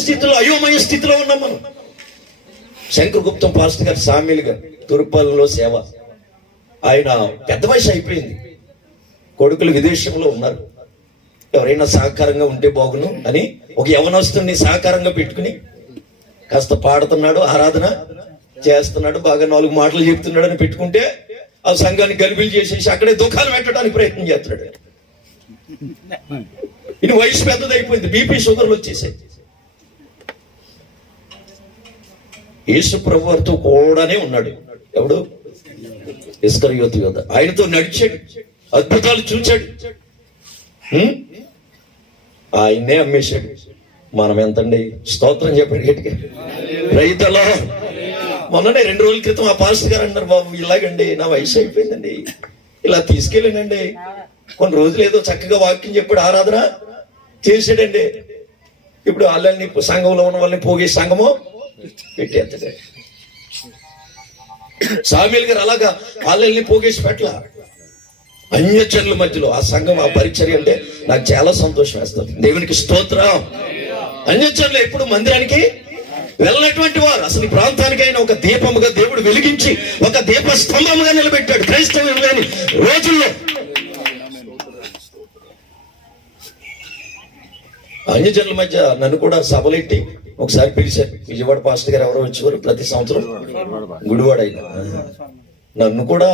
పరిస్థితుల్లో అయోమయ స్థితిలో ఉన్నాం మనం. శంకరగుప్తం పాస్టర్ గారు సామ్యులు గారు తూర్పాలలో సేవ, ఆయన పెద్ద వయసు అయిపోయింది, కొడుకులు విదేశంలో ఉన్నారు. ఎవరైనా సహకారంగా ఉంటే బాగును అని ఒక యవనస్తుని సహకారంగా పెట్టుకుని కాస్త పాడుతున్నాడు, ఆరాధన చేస్తున్నాడు, బాగా 4 మాటలు చెప్తున్నాడు అని పెట్టుకుంటే ఆ సంఘాన్ని గలిబిలి చేసేసి అక్కడే దుఃఖాలు పెట్టడానికి ప్రయత్నం చేస్తున్నాడు. ఇది వయసు పెద్దదైపోయింది, బీపీ షుగర్లు వచ్చేసాయి. యేసు ప్రభు వారితో కూడానే ఉన్నాడు. ఎవడు? ఇస్కరియోతు యోధ. ఆయనతో నడిచాడు, అద్భుతాలు చూచాడు, ఆయన్నే అమ్మేశాడు. మనం ఎంతండి? స్తోత్రం చెప్పండి గట్టిగా. రైతులో మొన్ననే 2 రోజుల క్రితం ఆ పాస్టర్ గారు అన్నారు, బాబు ఇలాగండి నా వయసు అయిపోయిందండి, ఇలా తీసుకెళ్ళానండి. కొన్ని రోజులు ఏదో చక్కగా వాక్యం చెప్పాడు, ఆరాధన చేసాడండి. ఇప్పుడు వాళ్ళని సంఘంలో ఉన్న వాళ్ళని పోగే సంఘము పెట్టేస్తాడు. సామ్యులు గారు అలాగా వాళ్ళని పోగేసి పెట్టలా. అన్యజనుల మధ్యలో ఆ సంఘం, ఆ పరిచర్య అంటే నాకు చాలా సంతోషం వేస్తుంది. దేవునికి స్తోత్రం. అన్యజనులు ఎప్పుడు మందిరానికి వెళ్ళినటువంటి వారు అసలు ఈ ప్రాంతానికి అయినా ఒక దీపముగా దేవుడు వెలిగించి ఒక దీప స్తంభముగా నిలబెట్టాడు క్రైస్తవం లేని రోజుల్లో. అన్యజనుల మధ్య నన్ను కూడా సభలెట్టి ఒకసారి పిలిచారు. విజయవాడ పాస్టర్ గారు ఎవరో వచ్చేవారు ప్రతి సంవత్సరం, గుడివాడ అయినా. నన్ను కూడా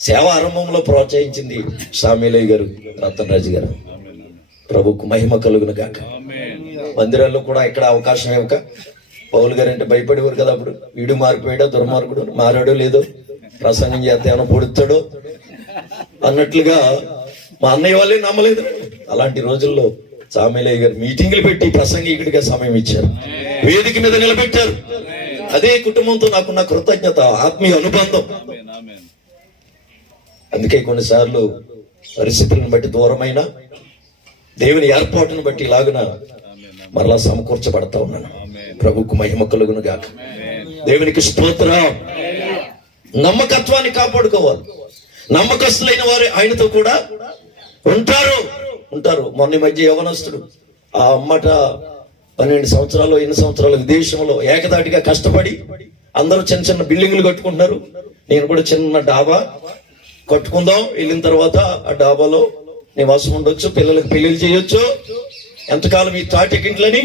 సేవ ఆరంభంలో ప్రోత్సహించింది సామ్యులయ్య గారు, రతన్ గారు. ప్రభుకు మహిమ కలుగును గాక. మందిరాల్లో కూడా ఇక్కడ అవకాశం ఇవ్వక, పౌలు గారు అంటే భయపడేవారు కదా అప్పుడు. వీడు మారిపోయాడో, దుర్మార్గుడు మారాడో లేదో, ప్రసంగం చేస్తే ఏమైనా పొడుతాడో అన్నట్లుగా మా అన్నయ్య వాళ్ళే నమ్మలేదు. అలాంటి రోజుల్లో సామ్యులయ్య గారు మీటింగులు పెట్టి ప్రసంగికుడిగా సమయం ఇచ్చారు, వేదిక మీద నిలబెట్టారు. అదే కుటుంబంతో నాకున్న కృతజ్ఞత, ఆత్మీయ అనుబంధం. అందుకే కొన్నిసార్లు పరిస్థితులను బట్టి దూరమైన దేవుని ఏర్పాటును బట్టి ఇలాగున మరలా సమకూర్చబడతా ఉన్నాను. ప్రభుకు మహిమ కలుగును గాక. దేవునికి స్తోత్రం. నమ్మకత్వాన్ని కాపాడుకోవాలి. నమ్మకస్తులైన వారు ఆయనతో కూడా ఉంటారు. మొన్న మధ్య యవనస్తుడు ఆ అమ్మట 12 సంవత్సరాలు 8 సంవత్సరాలు విదేశంలో ఏకదాటిగా కష్టపడి అందరూ చిన్న చిన్న బిల్డింగ్లు కట్టుకుంటున్నారు. నేను కూడా చిన్న డాబా కట్టుకుందాం, వెళ్ళిన తర్వాత ఆ డాబాలో నివాసం ఉండొచ్చు, పిల్లలకు పెళ్లిళ్ళు చేయొచ్చు, ఎంతకాలం ఈ తాటికింట్లని.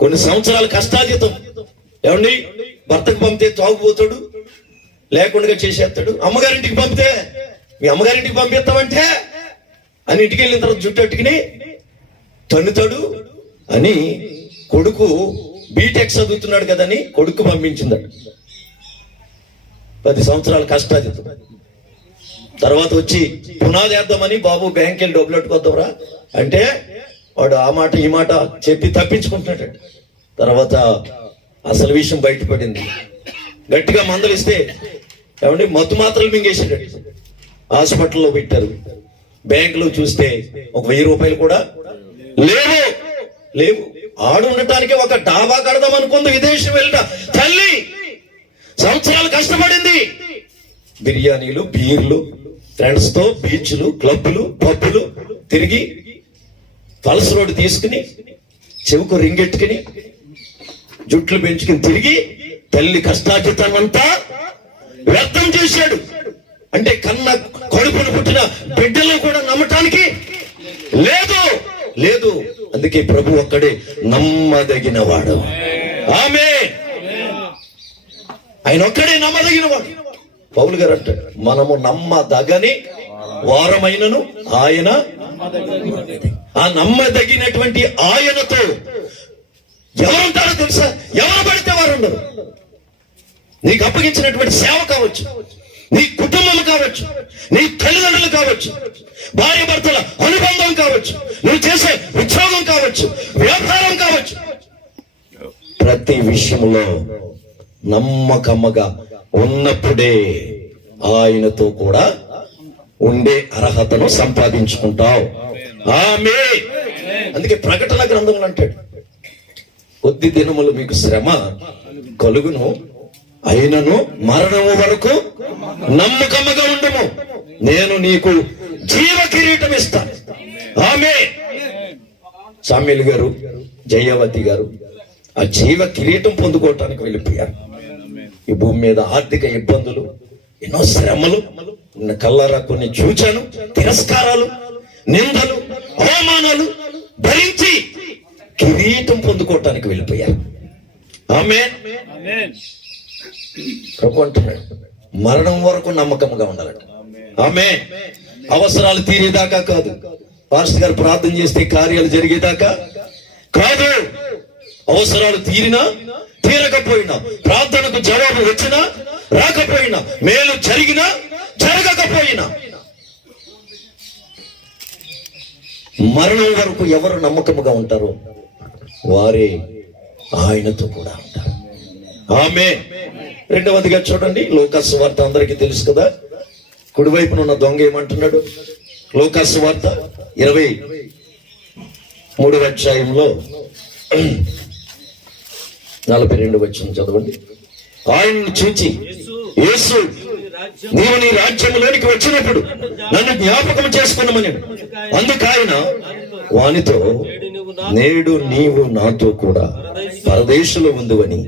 కొన్ని సంవత్సరాల కష్టాతీతం. ఏమండి, భర్తకు పంపితే తాగుపోతాడు, లేకుండా చేసేస్తాడు. అమ్మగారింటికి పంపితే, మీ అమ్మగారింటికి పంపిస్తామంటే అని ఇంటికి వెళ్ళిన తర్వాత జుట్టు అట్టుకుని తన్నుతాడు అని కొడుకు బీటెక్ చదువుతున్నాడు కదని కొడుకు పంపించిందట. 10 సంవత్సరాల కష్టాతీతం. తర్వాత వచ్చి పునాది వేద్దామని, బాబు బ్యాంక్ వెళ్ళి డబ్బులు పెట్టుకోద్దాంరా అంటే వాడు ఆ మాట ఈ మాట చెప్పి తప్పించుకుంటున్నాడు. తర్వాత అసలు విషయం బయటపడింది. గట్టిగా మందలిస్తే ఏమంటే మత్తు మాత్రలు మింగేసాడు. హాస్పిటల్లో పెట్టారు. బ్యాంకులో చూస్తే ఒక 1000 రూపాయలు కూడా లేవు. ఆడు ఉండటానికి ఒక డాబా కడదాం అనుకుంది. విదేశం వెళ్ళిన తల్లి సంవత్సరాలు కష్టపడింది. బిర్యానీలు, బీర్లు, ఫ్రెండ్స్ తో బీచ్లు, క్లబ్లు, పబ్బులు తిరిగి పల్స్ రోడ్డు తీసుకుని చెవుకు రింగెట్టుకుని జుట్లు పెంచుకుని తిరిగి తల్లి కష్టార్జితం అంతా వ్యర్థం చేశాడు. అంటే కన్న కడుపును పుట్టిన బిడ్డలు కూడా నమ్మటానికి లేదు. అందుకే ప్రభు ఒక్కడే నమ్మదగిన వాడు. ఆమేన్. ఆయన ఒక్కడే నమ్మదగిన వాడు. పౌలు గారు అంటారు, మనము నమ్మదగని వారమైనను ఆయన. ఆ నమ్మదగినటువంటి ఆయనతో ఎవరుంటారో తెలుసా? ఎవరు పడితే వారు ఉండరు. నీకు అప్పగించినటువంటి సేవ కావచ్చు, నీ కుటుంబం కావచ్చు, నీ తల్లిదండ్రులు కావచ్చు, భార్య భర్తల అనుబంధం కావచ్చు, నువ్వు చేసే ఉద్యోగం కావచ్చు, వ్యాపారం కావచ్చు, ప్రతి విషయంలో నమ్మకమ్మగా ఉన్నప్పుడే ఆయనతో కూడా ఉండే అర్హతను సంపాదించుకుంటావు. ఆమేన్. అందుకే ప్రకటన గ్రంథంలో అంటాడు, కొద్ది దినములు మీకు శ్రమ కలుగును, అయినను మరణము వరకు నమ్మకముగా ఉండము, నేను నీకు జీవ కిరీటం ఇస్తాను. ఆమేన్. సామ్యులు గారు జయవతి గారు ఆ జీవ కిరీటం పొందుకోవటానికి వెళ్ళిపోయారు. ఈ భూమి మీద ఆర్థిక ఇబ్బందులు, ఎన్నో శ్రమలు, కళ్ళారా కొన్ని చూచాను, తిరస్కారాలు, నిందలు, అవమానాలు భరించి కిరీటం పొందుకోవటానికి వెళ్ళిపోయారు. ఆమేన్. ప్రభు అంటున్నాడు మరణం వరకు నమ్మకంగా ఉండాలంట. ఆమేన్. అవసరాలు తీరేదాకా కాదు, పాస్టర్ గారు ప్రార్థన చేస్తే కార్యాలు జరిగేదాకా కాదు, అవసరాలు తీరినా తీరకపోయినా, ప్రార్థనకు జవాబు వచ్చినా రాకపోయినా, మేలు జరిగినా జరగకపోయినా, మరణం వరకు ఎవరు నమ్మకముగా ఉంటారో వారే ఆయనతో కూడా ఉంటారు. ఆమేన్. రెండవదిగా చూడండి, లోకాసు వార్త అందరికీ తెలుసు కదా. కుడివైపున ఉన్న దొంగ ఏమంటున్నాడు? లోకాసు వార్త 23వ అధ్యాయంలో 42వ వచనం చదవండి. ఆయనను చూచి యేసు, నీవు నీ రాజ్యంలోనికి వచ్చినప్పుడు నన్ను జ్ఞాపకం చేసుకున్నామని. అందుకు ఆయన వానితో, నేడు నీవు నాతో కూడా పరదేశంలో ఉందువని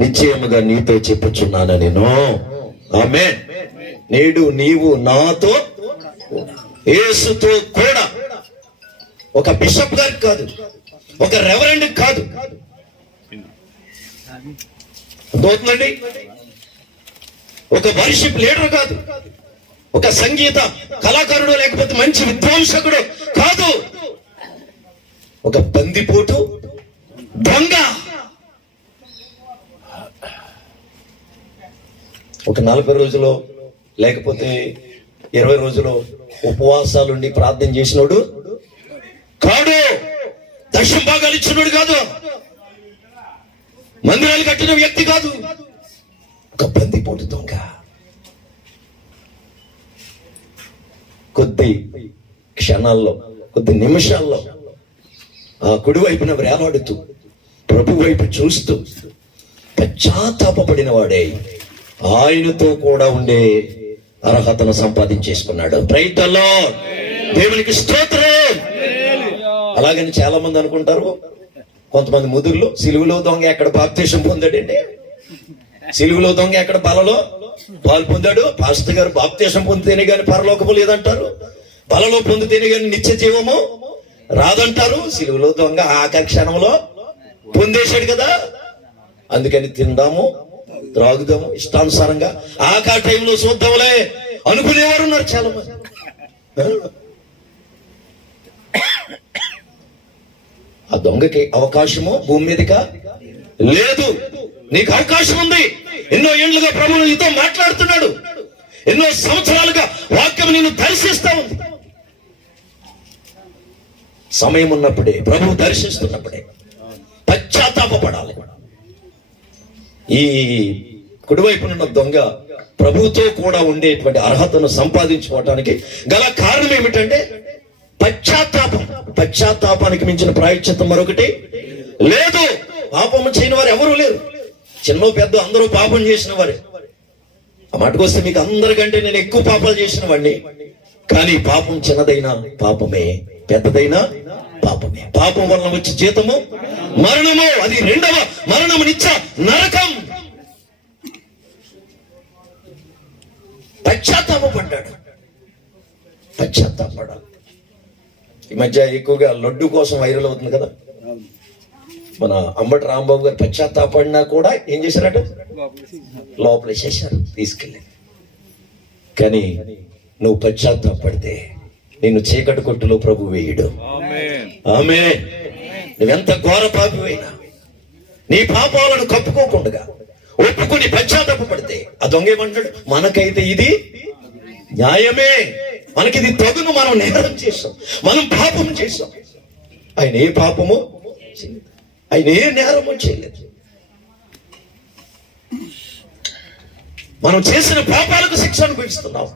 నిశ్చయముగా నీతో చెప్పుచున్నాను నేను. ఆమేన్. నేడు నీవు నాతో, యేసుతో కూడా. ఒక బిషప్ గారికి కాదు, ఒక రెవరెండ్ కాదు, అర్థమవుతుందండి, ఒక వర్షిప్ లీడర్ కాదు, ఒక సంగీత కళాకారుడు లేకపోతే మంచి విద్వాంసకుడు కాదు, ఒక బందిపోటు దొంగ. ఒక 40 రోజులు లేకపోతే 20 రోజులు ఉపవాసాలుండి ప్రార్థన చేసినోడు కాడు, దశమ భాగాలు ఇచ్చినోడు కాదు, మందిరాలు కట్టిన వ్యక్తి కాదు, ఒక బందిపోటు దొంగ. కొద్ది క్షణాల్లో, కొద్ది నిమిషాల్లో ఆ కుడి వైపున వేలాడుతూ ప్రభు వైపు చూస్తూ పశ్చాత్తాపడిన వాడే ఆయనతో కూడా ఉండే అర్హతను సంపాదించేసుకున్నాడు. Praise the lord. దేవునికి స్తోత్రం. అలాగని చాలా మంది అనుకుంటారు, కొంతమంది ముదురులు, సిలువలో దొంగ ఎక్కడ బాప్తిసం పొందాడండి, సిలువలో దొంగ ఎక్కడ బలలో పాలు పొందాడు, పాస్టర్ గారు బాప్తిసం పొందితేనే గాని పరలోకము లేదంటారు, బలలో పొందితేనే గాని నిత్య జీవము రాదంటారు. సిలువలో దొంగ ఆఖరి క్షణంలో పొందేశాడు కదా, అందుకని తిందాము త్రాగుదాము ఇష్టానుసారంగా ఆఖరి టైంలో చూద్దాంలే అనుకునేవారు ఉన్నారు చాలా మంది. ఆ దొంగకి అవకాశము భూమి మీదక లేదు. నీకు అవకాశం ఉంది. ఎన్నో ఏళ్లుగా ప్రభువు నీతో మాట్లాడుతున్నాడు, ఎన్నో సంవత్సరాలుగా వాక్యం నిన్ను దర్శిస్తా ఉంది. సమయం ఉన్నప్పుడే, ప్రభువు దర్శిస్తున్నప్పుడే పశ్చాత్తాపపడాలి. ఈ కుడివైపునున్న దొంగ ప్రభువుతో కూడా ఉండేటువంటి అర్హతను సంపాదించుకోవటానికి గల కారణం ఏమిటంటే పశ్చాత్తాపం. పశ్చాత్తాపానికి మించిన ప్రాయశ్చిత్తం మరొకటి లేదు. పాపము చేయని వారు ఎవరూ లేరు. చిన్న పెద్ద అందరూ పాపం చేసిన వారే. ఆ మాటకొస్తే మీకు అందరికంటే నేను ఎక్కువ పాపాలు చేసిన వాడిని. కానీ పాపం చిన్నదైనా పాపమే, పెద్దదైనా పాపమే. పాపం వలన వచ్చే జీతము మరణము, అది రెండవ మరణము, నిత్య నరకం. పశ్చాత్తాపడ్డాడు, పశ్చాత్తాపడాలి. ఈ మధ్య ఎక్కువగా లడ్డు కోసం వైరల్ అవుతుంది కదా. మన అంబటి రాంబాబు గారు పశ్చాత్తాపడినా కూడా ఏం చేశారట, లోపలేసేశారు తీసుకెళ్ళి. కానీ నువ్వు పశ్చాత్తాపడితే నిన్ను చీకటి కొట్టులో ప్రభు వేయడు. ఆమేన్. నువ్వెంత ఘోర పాపివైనా నీ పాపాలను కప్పుకోకుండా ఒప్పుకుని పశ్చాత్తాపడితే ఆ దొంగ ఏమంటాడు, మనకైతే ఇది న్యాయమే, మనకిది తగును, మనం నేరం చేసాం, మనం పాపం చేసాం. ఆయన ఏ పాపము, ఆయన ఏ నేరము చేయలేదు. మనం చేసిన పాపాలకు శిక్ష అనుభవిస్తున్నాం,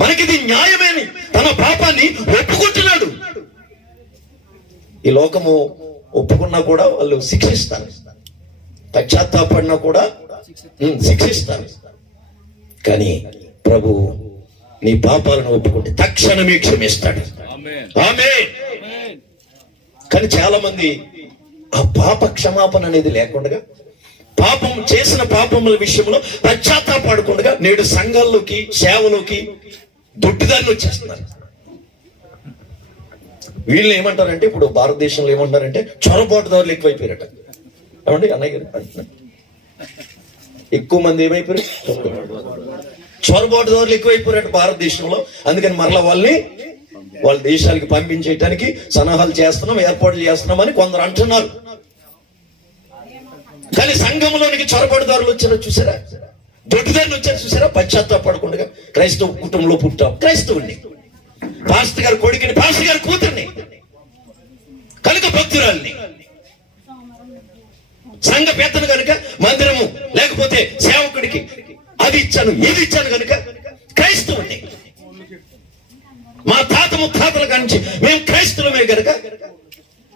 మనకిది న్యాయమేని తన పాపాన్ని ఒప్పుకుంటున్నాడు. ఈ లోకము ఒప్పుకున్నా కూడా వాళ్ళు శిక్షిస్తారు, పశ్చాత్తాపడినా కూడా శిక్షిస్తారు. కానీ ప్రభు నీ పాపాలను ఒప్పుకుంటే తక్షణమే క్షమిస్తాడు. ఆమేన్. కానీ చాలా మంది ఆ పాప క్షమాపణ అనేది లేకుండా, పాపం చేసిన పాపముల విషయంలో పశ్చాత్తాపడకుండా నేడు సంఘాల్లోకి, సేవలోకి దొడ్డిదారిని వచ్చేస్తున్నారు. వీళ్ళు ఏమంటారంటే, ఇప్పుడు భారతదేశంలో ఏమంటారంటే చొరబాటుదారులు ఎక్కువైపోయారట. ఏమండి అన్నయ్య గారు అంటున్నారు, ఎక్కువ మంది ఏమైపోయారు, చొరబాటుదారులు ఎక్కువైపోయారట భారతదేశంలో. అందుకని మరలా వాళ్ళ దేశాలకి పంపించేయటానికి సన్నాహాలు చేస్తున్నాం, ఏర్పాట్లు చేస్తున్నామని కొందరు అంటున్నారు. కానీ సంఘంలోనికి చొరబాటుదారులు వచ్చారో చూసారా, దొడ్డిదారులు వచ్చారు చూసారా, పశ్చాత్తాపడకుండా. క్రైస్తవ కుటుంబంలో పుట్టాం, క్రైస్తవుని, పాస్టర్ గారి కొడుకుని, పాస్టర్ గారి కూతుర్ని, కనుక భక్తురాల్ని, సంఘ పెద్దను కనుక మందిరము లేకపోతే సేవకుడికి అది ఇచ్చాను ఇది ఇచ్చాను కనుక క్రైస్తవుని. మా తాత ముత్తాతల కానించి మేము క్రైస్తవులమే కనుక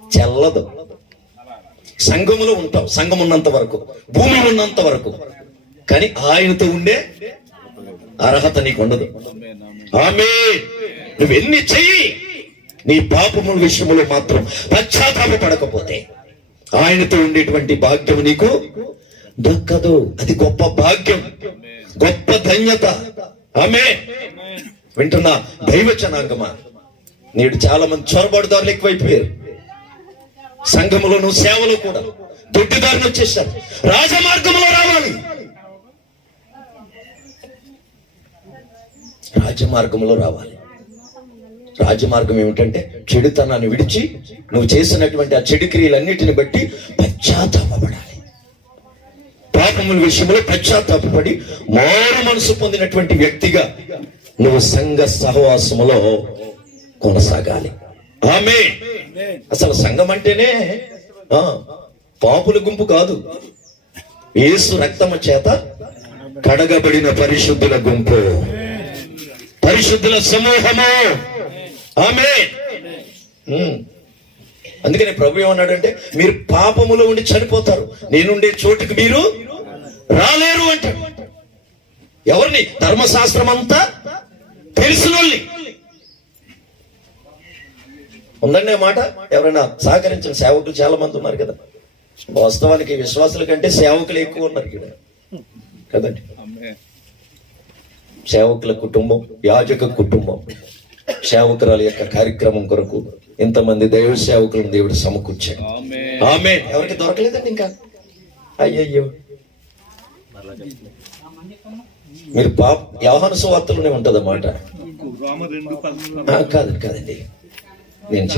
చెల్లదు. సంఘములో ఉంటాం, సంఘం ఉన్నంత వరకు, భూమి ఉన్నంత వరకు. కానీ ఆయనతో ఉండే అర్హత నీకు ఉండదు. ఆమేన్. నువ్వెన్ని చెయ్యి, నీ పాపముల విషయంలో మాత్రం పశ్చాత్తాపపడకపోతే ఆయనతో ఉండేటువంటి భాగ్యం నీకు దక్కదు. అది గొప్ప భాగ్యం, గొప్ప ధన్యత. ఆమేన్. వింటున్నా దైవజనాంగమా, నేడు చాలా మంది చొరబాటుదారులు ఎక్కువైపోయారు. సంఘములోను సేవలో కూడా దొడ్డిదారులు వచ్చేసారు. రాజమార్గంలో రావాలి, రాజమార్గంలో రావాలి. రాజమార్గం ఏమిటంటే చెడుతనాన్ని విడిచి నువ్వు చేసినటువంటి ఆ చెడు క్రియలన్నిటిని బట్టి పశ్చాత్తాపపడాలి. పాపముల విషయంలో పశ్చాత్తాపపడి మారు మనసు పొందినటువంటి వ్యక్తిగా నువ్వు సంఘ సహవాసములో కొనసాగాలి. ఆమేన్. అసలు సంఘం అంటేనే పాపుల గుంపు కాదు, యేసు రక్తము చేత కడగబడిన పరిశుద్ధుల గుంపు, పరిశుద్ధుల సమూహము. ఆమేన్. అందుకని ప్రభు ఏమన్నాడంటే, మీరు పాపములో ఉండి చనిపోతారు, నేనుండే చోటుకి మీరు రాలేరు అంటాడు. ఎవరిని? ధర్మశాస్త్రం అంతా తెలిసిన వాళ్ళని. ఉందండి మాట. ఎవరైనా సహకరించిన సేవకులు చాలా మంది ఉన్నారు కదా. వాస్తవానికి విశ్వాసుల కంటే సేవకులు ఎక్కువ ఉన్నారు ఇక్కడ కదండి. సేవకుల కుటుంబం, యాజక కుటుంబం, సేవకురాల యొక్క కార్యక్రమం కొరకు ఇంతమంది దైవ సేవకులను దేవుడు సమకూర్చాడు. ఆమేన్. ఎవరికి దొరకలేదండి ఇంకా. అయ్యయ్యో, మీరు యోహాను సువార్తలోనే ఉంటది అన్నమాట. కాదండి, నేను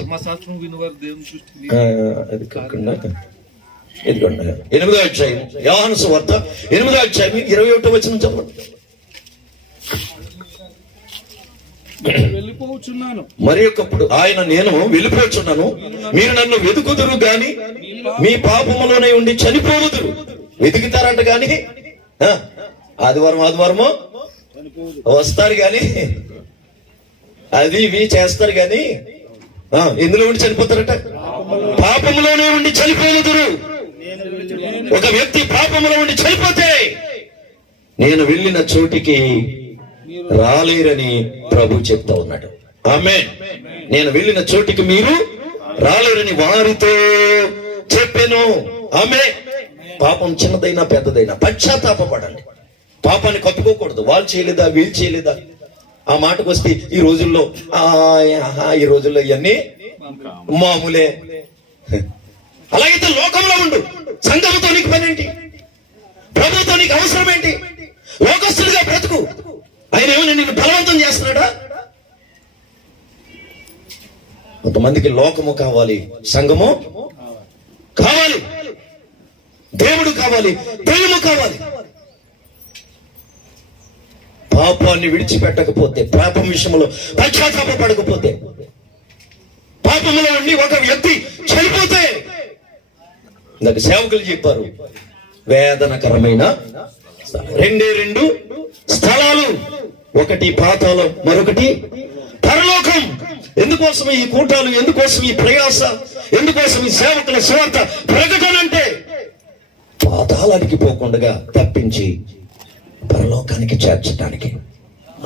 అది కాకుండా ఇదిగోండి 8వ అధ్యాయం, యోహాను సువార్త 8వ అధ్యాయం 21వ వచనం చదవండి. మరి ఒకప్పుడు ఆయన, నేను వెళ్ళిపోచున్నాను, మీరు నన్ను వెతుకుదురు గాని మీ పాపములోనే ఉండి చనిపోవుదురు. వెతుకుతారంట గాని ఆదివారము వస్తారు గాని అది ఇవి చేస్తారు గాని ఎందులో ఉండి చనిపోతారట? పాపములోనే ఉండి చనిపోవుదురు. ఒక వ్యక్తి పాపములో ఉండి చనిపోతే నేను వెళ్ళిన చోటికి రాలేరని ప్రభు చెప్తా ఉన్నాడు. ఆమేన్. నేను వెళ్ళిన చోటికి మీరు రాలేరని వారితో చెప్పాను. ఆమేన్. పాపం చిన్నదైనా పెద్దదైనా పశ్చాత్తాపపడండి. పాపాన్ని కప్పుకోకూడదు. వాళ్ళు చేయలేదా, వీళ్ళు చేయలేదా, ఆ మాటకు వస్తే ఈ రోజుల్లో ఇవన్నీ మామూలే. అలాగైతే లోకంలో ఉండు, సంఘంతో నీకు పని ఏంటి? ప్రభుత్వం నీకు అవసరం ఏంటి? లోకస్తుడిగా బ్రతుకు. ఆయన ఏమైనా నిన్ను బలవంతం చేస్తున్నాడా? కొంతమందికి లోకము కావాలి, సంఘము కావాలి, దేవుడు కావాలి, దైవము కావాలి. పాపాన్ని విడిచిపెట్టకపోతే, పాపం విషయంలో పశ్చాత్తాపపడకపోతే, పాపంలో ఉండి ఒక వ్యక్తి చనిపోతే, ఇందాక సేవకులు చెప్పారు, వేదనకరమైన రెండు స్థలాలు, ఒకటి పాతాళం, మరొకటి పరలోకం. ఎందుకోసం ఈ కూటాలు, ఎందుకోసం ఈ ప్రయాస, ఎందుకోసం ఈ సేవకుల స్వార్థ ప్రకటన అంటే పాతాళానికి పోకుండా తప్పించి పరలోకానికి చేర్చడానికి.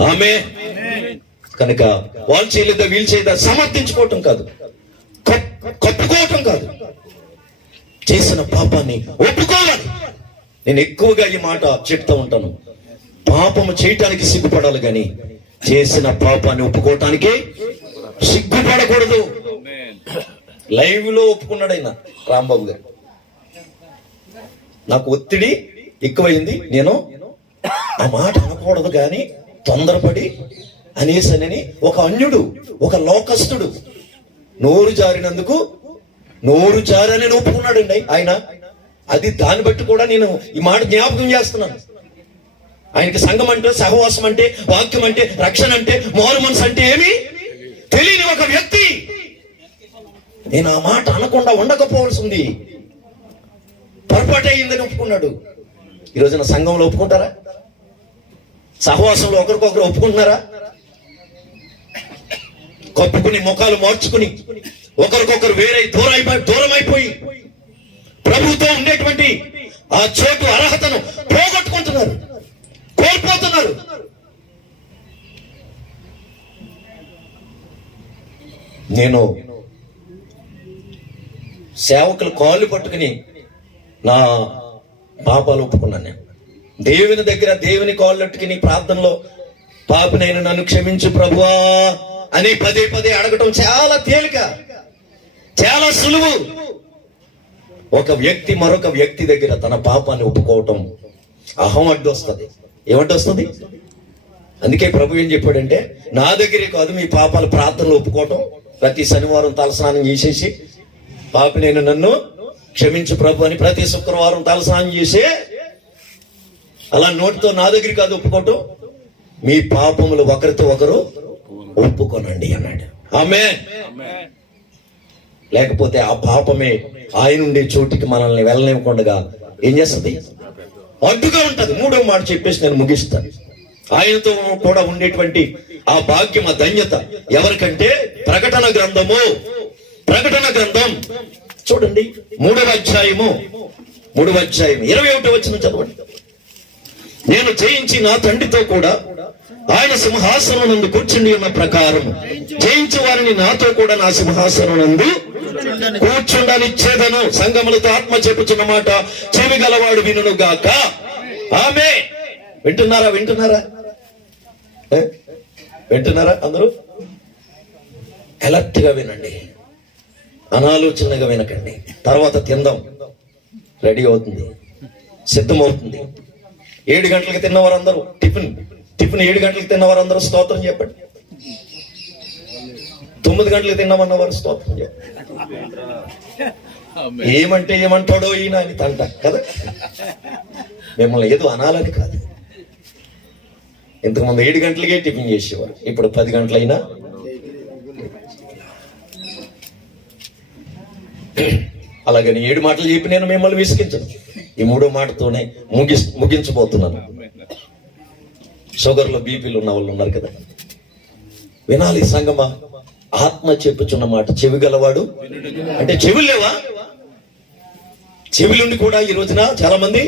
ఆమె కనుక వాళ్ళు చేయలేదా, వీళ్ళు చేయలేదా సమర్థించుకోవటం కాదు, కప్పుకోవటం కాదు. చేసిన పాపాన్ని ఒప్పుకోవాలి. నేను ఎక్కువగా ఈ మాట చెప్తా ఉంటాను. పాపము చేయటానికి సిగ్గుపడాలి కానీ చేసిన పాపాన్ని ఒప్పుకోవటానికి సిగ్గుపడకూడదు. లైవ్ లో ఒప్పుకున్నాడు ఆయన రాంబాబు గారు. నాకు ఒత్తిడి ఎక్కువైంది, నేను ఆ మాట అనకూడదు కానీ తొందరపడి అనేసనని ఒక అన్యుడు, ఒక లోకస్తుడు నోరు జారినందుకు నోరు జారని ఒప్పుకున్నాడండి ఆయన. అది దాన్ని బట్టి కూడా నేను ఈ మాట జ్ఞాపకం చేస్తున్నాను. ఆయనకి సంఘం అంటే, సహవాసం అంటే, వాక్యం అంటే, రక్షణ అంటే, మారు మనసు అంటే ఏమీ తెలియని ఒక వ్యక్తి. నేను ఆ మాట అనకుండా ఉండకపోవాల్సింది, పొరపాటు అయ్యిందని ఒప్పుకున్నాడు. ఈ రోజున సంఘంలో ఒప్పుకుంటారా? సహవాసంలో ఒకరికొకరు ఒప్పుకుంటున్నారా? కప్పుకుని ముఖాలు మార్చుకుని ఒకరికొకరు వేరే దూరం అయిపోయి ప్రభుతో ఉండేటువంటి ఆ చోటు అర్హతను పోగొట్టుకుంటున్నారు, కోల్పోతున్నారు. నేను సేవకులు కాళ్ళు పట్టుకుని నా పాపాలు ఒప్పుకున్నాను. నేను దేవుని దగ్గర దేవుని కాళ్ళు పట్టుకుని ప్రార్థనలో పాపనైనా నన్ను క్షమించు ప్రభువా అని పదే పదే అడగటం చాలా తేలిక, చాలా సులువు. ఒక వ్యక్తి మరొక వ్యక్తి దగ్గర తన పాపాన్ని ఒప్పుకోవటం అహం అడ్డు వస్తుంది. ఏమంటే వస్తుంది? అందుకే ప్రభు ఏం చెప్పాడంటే, నా దగ్గరే కాదు మీ పాపాలు ప్రార్థనలు ఒప్పుకోవటం. ప్రతి శనివారం తలస్నానం చేసేసి పాపినైనా నన్ను క్షమించు ప్రభు అని ప్రతి శుక్రవారం తలస్నానం చేసే అలా నోటితో నా దగ్గర కాదు ఒప్పుకోవటం, మీ పాపములు ఒకరితో ఒకరు ఒప్పుకోనండి అన్నాడు. ఆమేన్. లేకపోతే ఆ పాపమే ఆయన ఉండే చోటికి మనల్ని వెళ్ళనివ్వకుండా ఏం చేస్తుంది? అడ్డుగా ఉంటది. మూడో మాట చెప్పేసి నేను ముగిస్తాను. ఆయనతో కూడా ఉండేటువంటి ఆ భాగ్యం, ఆ ధన్యత ఎవరికంటే ప్రకటన గ్రంథం చూడండి, 3వ అధ్యాయం 21వ వచనం చదవండి. నేను జయించి నా తండ్రితో కూడా ఆయన సింహాసనం నందు కూర్చుండి ఉన్న ప్రకారం జయించు వారిని నాతో కూడా నా సింహాసనం నందు కూర్చుండనిచ్చేదను. సంగములతో ఆత్మ చెప్పుచున్న మాట చెవి గలవాడు వినును గాక. ఆమె వింటున్నారా? వింటున్నారా అందరూ? అలర్ట్ గా వినండి, అనాలోచనగా వినకండి. తర్వాత తిందాం, రెడీ అవుతుంది, సిద్ధమవుతుంది. 7 గంటలకు తిన్నవారు అందరూ టిఫిన్ 7 గంటలకు తిన్నవారు అందరూ స్తోత్రం చెప్పండి. 9 గంటలకు తిన్నామన్నవారు స్తోత్రం చెప్పండి. ఏమంటే ఏమంటాడో ఈయన అని తంట కదా. మిమ్మల్ని ఏదో అనాలని కాదు. ఇంతకుముందు 7 గంటలకే టిఫిన్ చేసేవారు, ఇప్పుడు 10 గంటలైనా. అలాగని 7 మాటలు చెప్పి నేను మిమ్మల్ని విసిగించను. ఈ 3వ మాటతోనే ముగించబోతున్నాను. షుగర్లో బీపీలు ఉన్న వాళ్ళు ఉన్నారు కదా, వినాలి సంగమా. ఆత్మ చెప్పుచున్న మాట చెవి గలవాడు అంటే చెవులు లేవా? చెవులుండి కూడా ఈ రోజున చాలా మంది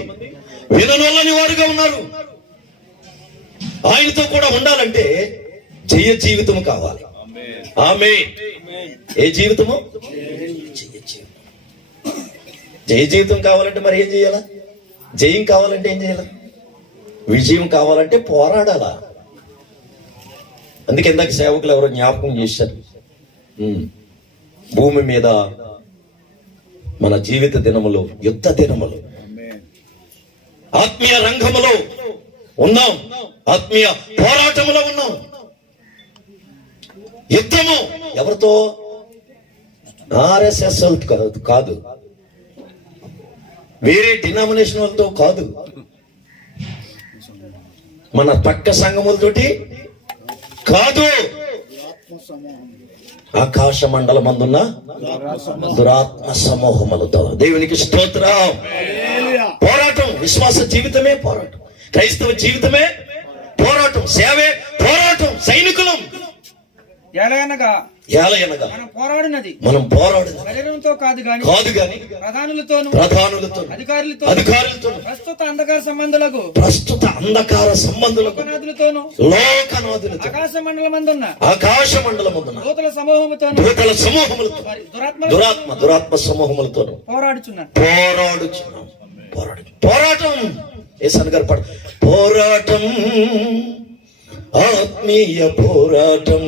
విననొల్లని వారుగా ఉన్నారు. ఆయనతో కూడా ఉండాలంటే జయ జీవితం కావాలి. ఆమె ఏ జీవితము? జయ జీవితం కావాలంటే మరి ఏం చేయాలా? జయం కావాలంటే ఏం చేయాలా? విజయం కావాలంటే పోరాడాలా. అందుకే ఇందాక సేవకులు ఎవరో జ్ఞాపకం చేశారు, భూమి మీద మన జీవిత దినములు యుద్ధ దినములు. ఆత్మీయ రంగములో ఉన్నాం, ఆత్మీయ పోరాటములో ఉన్నాం. యుద్ధము ఎవరితో? RSS కాదు, వేరే డినామినేషన్ వాళ్ళతో కాదు, మన పక్క సంఘములతోటి కాదు, ఆకాశ మండలం అందున్న దురాత్మ సమూహములతో. దేవునికి స్తోత్రం. పోరాటం, విశ్వాస జీవితమే పోరాటం, క్రైస్తవ జీవితమే పోరాటం, సేవే పోరాటం, సైనికులం. ఏలయనగా మనం పోరాడినది మనం పోరాడుదాం శరీరంతో కాదు గాని ప్రధానులతోను అధికారులతోను ప్రస్తుత అంధకార సంబంధులకు లోకనాథులతోను ఆకాశ మండలమందున్న దూతల సమూహములతో దురాత్మ సమూహములతోను పోరాడుచున్నాం. పోరాటం యేసయ్య గారు పోరాటం, ఆత్మీయ పోరాటం,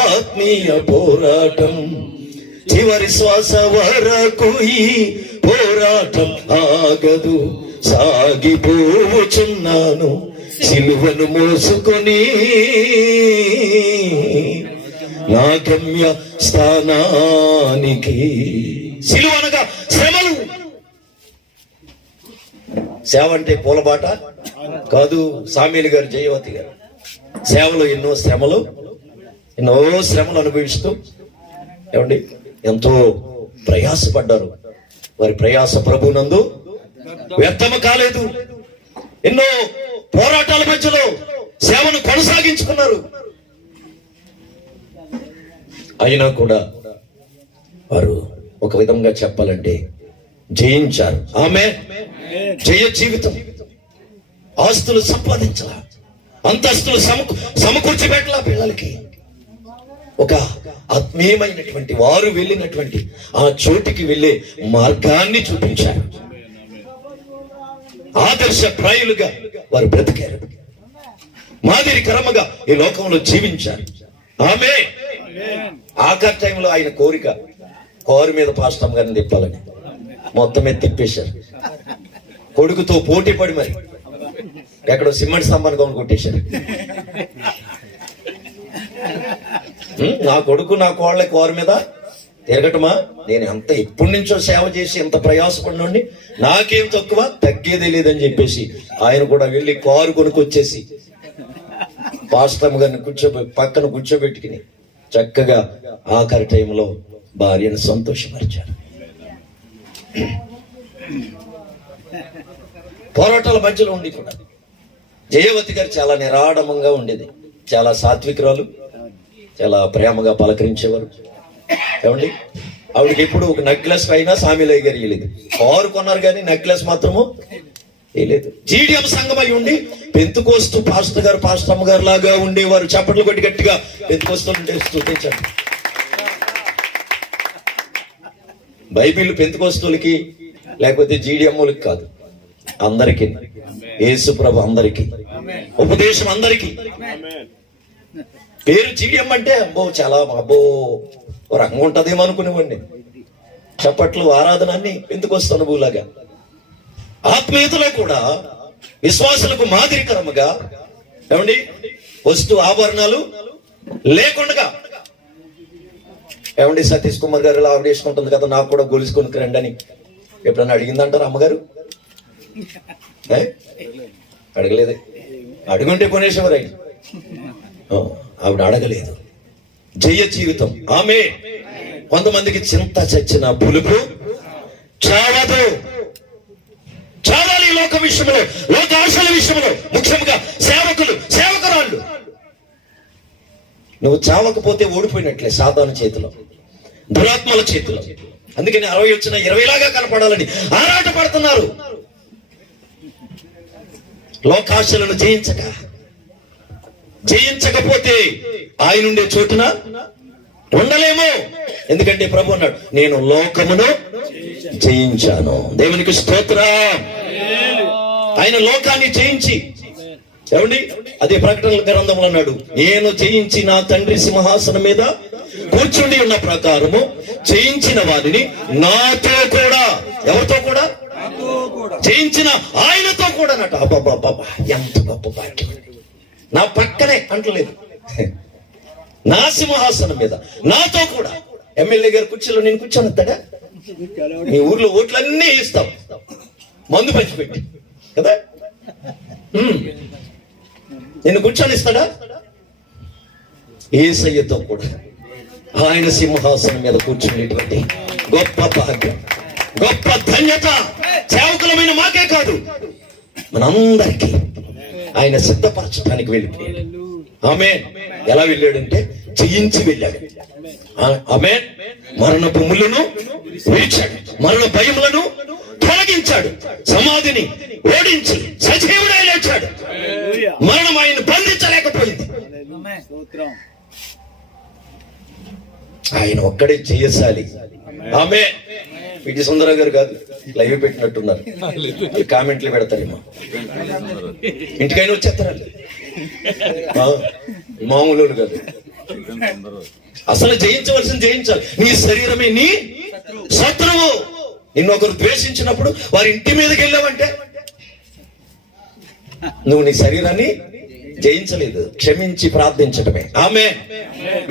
ఆత్మీయ పోరాటం, చివరి శ్వాస వరకు ఈ పోరాటం ఆగదు. సాగిపోచున్నాను సిలువను మోసుకొని నా గమ్య స్థానానికి. సిలువ అనగా శ్రమలు. సేవ అంటే పూలబాట కాదు. సామ్యూయల్ గారు, జయవతి గారు సేవలో ఎన్నో శ్రమలు అనుభవిస్తూ ఏమండి ఎంతో ప్రయాసపడ్డారు. వారి ప్రయాస ప్రభునందు వ్యర్థము కాలేదు. ఎన్నో పోరాటాల మధ్యలో సేవను కొనసాగించుకున్నారు. అయినా కూడా వారు ఒక విధంగా చెప్పాలంటే జయించారు. ఆమె జయ జీవితం. ఆస్తులు సంపాదించాల, అంతస్తులు సమకూర్చి పెట్టాల పిల్లలకి. ఒక ఆత్మీయమైనటువంటి వారు వెళ్ళినటువంటి ఆ చోటికి వెళ్ళే మార్గాన్ని చూపించారు. ఆదర్శప్రాయులుగా వారు బ్రతికారు. మాదిరికరముగా ఈ లోకంలో జీవించారు. ఆమె ఆఖరి టైంలో ఆయన కోరిక కారు మీద పాస్టమ్ గారిని తిప్పాలని మొత్తం మీద తిప్పేశారు. కొడుకుతో పోటీ పడి మరి ఎక్కడో సిమెంట్ స్తంభాన్ని కొను కొట్టేశారు. నా కొడుకు నా కోళ్ళ కారు మీద తిరగటమా? నేను ఎంత ఎప్పటి నుంచో సేవ చేసి ఎంత ప్రయాసపడినండి, నాకేం తక్కువ, తగ్గేదే లేదని చెప్పేసి ఆయన కూడా వెళ్ళి కారు కొనుక్కొచ్చేసి పాస్టమ్ గారిని పక్కన కూర్చోబెట్టుకుని చక్కగా ఆఖరి టైంలో భార్యను సంతోషపరిచారు. పోరాటాల మధ్యలో ఉండి కూడా జయవతి గారు చాలా నిరాడంబంగా ఉండేది. చాలా సాత్వికురాలు, చాలా ప్రేమగా పలకరించేవారు. ఏమండి ఆవిడకి ఎప్పుడు ఒక నెక్లెస్ పైన సామ్యూయల్ గారు ఇవ్వలేదు. కారు కొన్నారు కానీ నెక్లెస్ మాత్రము లేదు. జీడిఎం సంఘమై ఉండి పెంతుకోస్తు పాస్టర్ గారు పాస్టమ్మ గారు లాగా ఉండేవారు. చప్పట్లు కొట్టి గట్టిగా పెంతుకోస్తుంటే స్తుతించండి. బైబిల్ పెంతుకోస్తులకి లేకపోతే జీడిఎంలకి కాదు, అందరికీ. యేసు ప్రభు అందరికీ, ఉపదేశం అందరికీ. పేరు జీడిఎం అంటే చాలా రంగు ఉంటదేమో అనుకునేవాడిని. చప్పట్లు ఆరాధనాన్ని పెంతుకొస్తాను భూలాగా. ఆత్మీయతలో కూడా విశ్వాసులకు మాదిరికరముగా ఏమండి వస్తు ఆభరణాలు లేకుండా ఏమండి సతీష్ కుమార్ గారు ఇలా ఆవిడ వేసుకుంటుంది కదా, నాకు కూడా గొలుసుకొని రండి అని ఎప్పుడన్నా అడిగిందంటారు అమ్మగారు? అడగలేదు. అడుగుంటే కొనేసేవారు ఆయన. ఆవిడ అడగలేదు. జయ జీవితం. ఆమె కొంతమందికి చింత చచ్చిన పులుపు చావదు. చావాలి లోక విషయంలో, లోక ఆశల విషయంలో, ముఖ్యంగా సేవకురాళ్ళు. నువ్వు చావకపోతే ఓడిపోయినట్లే సాతాను చేతిలో, దురాత్మల చేతిలో. అందుకని 60 వచ్చిన 20 లాగా కనపడాలని ఆరాట పడుతున్నారు. లోకాశలను జయించకపోతే ఆయన ఉండే చోటున ఉండలేము. ఎందుకంటే ప్రభు అన్నాడు, నేను లోకమును జయించాను. దేవునికి స్తోత్రం. ఆయన లోకాన్ని జయించి ఏమండి అదే ప్రకటనల గ్రంథంలో అన్నాడు, నేను జయించి నా తండ్రి సింహాసనం మీద కూర్చుండి ఉన్న ప్రకారము జయించిన వారిని నాతో కూడా, ఎవరితో కూడా? జయించిన ఆయనతో కూడా అన్నట్టు. అబ్బాబ్బా ఎంత గొప్ప భాగ్యం. నా పక్కనే అంటలేదు, నా సింహాసనం మీద నాతో కూడా. ఎమ్మెల్యే గారి కుర్చీలో నేను కూర్చొనిస్తాడా? మీ ఊర్లో ఓట్లన్నీ ఇస్తాం, మందు పంచిపెట్టి కదా. నిన్ను కూర్చొనిస్తాడా? యేసయ్యతో కూడా ఆయన సింహాసనం మీద కూర్చునేటువంటి గొప్ప భాగ్యం, గొప్ప ధన్యత సేవకులమైన మాకే కాదు, మనందరికీ ఆయన సిద్ధపరచడానికి వెళ్ళిపోయాడు. ఆమేన్. ఎలా వెళ్ళాడంటే జయించి వెళ్ళాడు. ఆమేన్. మరణపు ముళ్ళను విరిచాడు, మరణ భయములను తొలగించాడు, సమాధిని ఓడించి సజీవుడై లేచాడు. మరణం ఆయన బంధించలేకపోయింది. ఆయన ఒక్కడే చేయశాలి. ఆమె పిటి సుందర గారు కాదు, లైవ్ పెట్టినట్టున్నారు, కామెంట్లు పెడతారేమో, ఇంటికైనా వచ్చేస్తారా, మామూలు కాదు. అసలు జయించవలసింది జయించాలి. నీ శరీరమే నీ శత్రువు. నిన్ను ఒకరు ద్వేషించినప్పుడు వారి ఇంటి మీదకి వెళ్ళావంటే నువ్వు నీ శరీరాన్ని జయించలేదు. క్షమించి ప్రార్థించటమే. ఆమె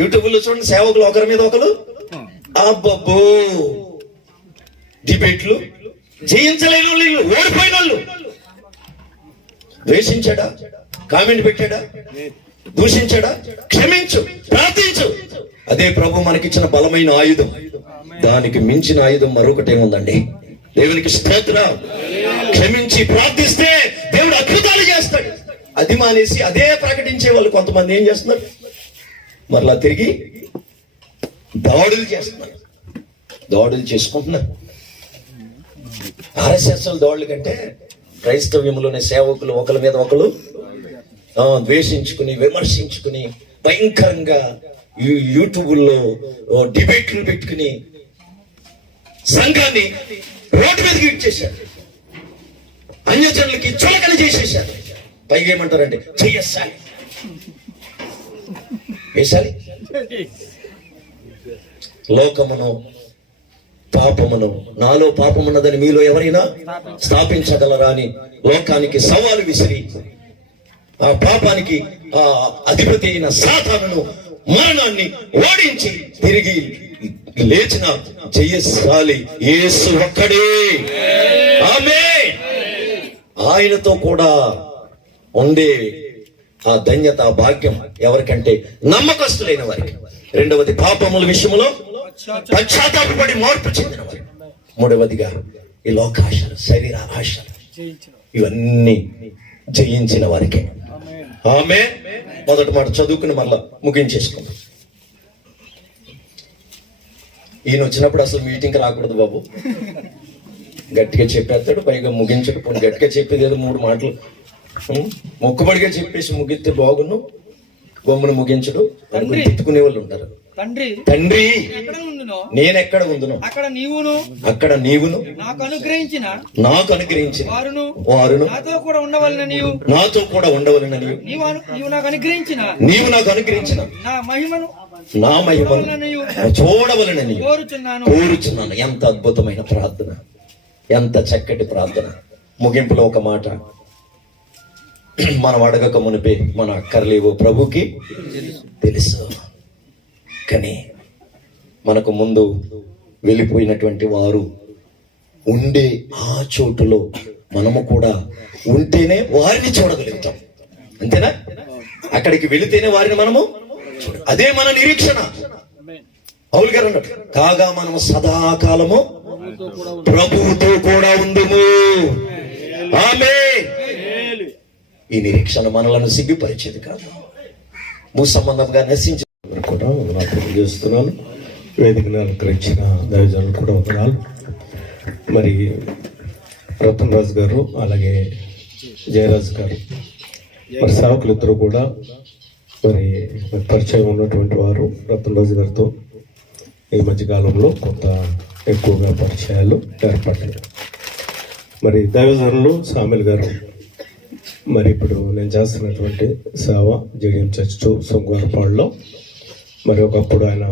యూట్యూబ్ లో చూడండి, సేవకులు ఒకరి మీద ఒకరు అబ్బబ్బో డిబేట్లు, జయించలేని వాళ్ళు, ఓడిపోయిన వాళ్ళు. ద్వేషించాడా, కామెంట్ పెట్టాడా, దూషించాడా, క్షమించు, ప్రార్థించు. అదే ప్రభు మనకిచ్చిన బలమైన ఆయుధం. దానికి మించిన ఆయుధం మరొకటే ఉందండి. దేవునికి స్తోత్రం. క్షమించి ప్రార్థిస్తే దేవుడు అద్భుతాలు చేస్తాడు. అది మానేసి అదే ప్రకటించే వాళ్ళు కొంతమంది ఏం చేస్తున్నారు, మరలా తిరిగి దాడులు చేస్తున్నారు, దాడులు చేసుకుంటున్నారు. RSS దాడుల కంటే క్రైస్తవ్యంలోనే సేవకులు ఒకరి మీద ఒకరు ద్వేషించుకుని, విమర్శించుకుని, భయంకరంగా యూట్యూబ్లో డిబేట్లు పెట్టుకుని సంఘాన్ని రోడ్డు మీదకి ఇచ్చేశారు, అన్యజనులకి చులకన చేసేశారు. పైగా ఏమంటారంటే చెయ్యాలి, వేసాలి. లోకమును పాపమును, నాలో పాపమున్నదని మీలో ఎవరైనా స్థాపించగలరా అని లోకానికి సవాలు విసిరి, ఆ పాపానికి ఆ అధిపతి అయిన సాతానును, మరణాన్ని ఓడించి తిరిగి లేచిన జయశాలి యేసు ఒక్కడే. ఆమేన్. ఆయనతో కూడా ఉండే ఆ ధన్యత, ఆ భాగ్యం ఎవరికంటే నమ్మకస్తులైన వారికి. రెండవది పాపముల విషయంలో పశ్చాత్తాపడి మార్పు చెందిన వారికి. మూడవదిగా ఈ లోకాశలు, శరీర ఆశలు, ఇవన్నీ జయించిన వారికి. ఆమె మొదటి మాట చదువుకుని మళ్ళా ముగించేసుకుందాం. ఈయన వచ్చినప్పుడు అసలు మీటింగ్కి రాకూడదు బాబు, గట్టిగా చెప్పేస్తాడు, పైగా ముగించడు. గట్టిగా చెప్పేది ఏదో 3 మాటలు మొక్కుబడిగా చెప్పేసి ముగిస్తే బాగున్ను, బొమ్మను ముగించడు అని తిట్టుకునే వాళ్ళు ఉంటారు. తండ్రి నేనెక్కడ ఉందును అక్కడ నీవును నాకు అనుగ్రహించిన వారును నాతో కూడా ఉండవలనని నీవు నాకు అనుగ్రహించిన నా మహిమను చూడవలనని కోరుచున్నాను. ఎంత అద్భుతమైన ప్రార్థన, ఎంత చక్కటి ప్రార్థన. ముగింపులో ఒక మాట, మనం అడగక మునిపే మన అక్కర్లేవో ప్రభుకి తెలుసు. కానీ మనకు ముందు వెళ్ళిపోయినటువంటి వారు ఉండే ఆ చోటులో మనము కూడా ఉంటేనే వారిని చూడగలుగుతాం. అంతేనా? అక్కడికి వెళితేనే వారిని మనము అదే మన నిరీక్షణ. పౌలు గారు అన్నట్టు, కాగా మనము సదాకాలము ప్రభువుతో కూడా ఉందుము. ఆమేన్. ఈ నిరీక్షణ మనలను సిగ్గుపరిచేది కాదు, భూసంబంధంగా నశించి కూడా వందనాలు చేస్తున్నాను. వేదికను అలంకరించిన దైవజనులు కూడా వందనాలు. మరి రతన్ రాజు గారు అలాగే జయరాజు గారు, మరి సేవకులిద్దరూ కూడా మరి పరిచయం ఉన్నటువంటి వారు. రతన్ రాజు గారితో ఈ మధ్యకాలంలో కొంత ఎక్కువగా పరిచయాలు ఏర్పడ్డాయి. మరి దైవజనులు సామెల్ గారు, మరి ఇప్పుడు నేను చేస్తున్నటువంటి సేవ జేడిఎం చర్చ్ సొంగవారపాడులో, మరి ఒకప్పుడు ఆయన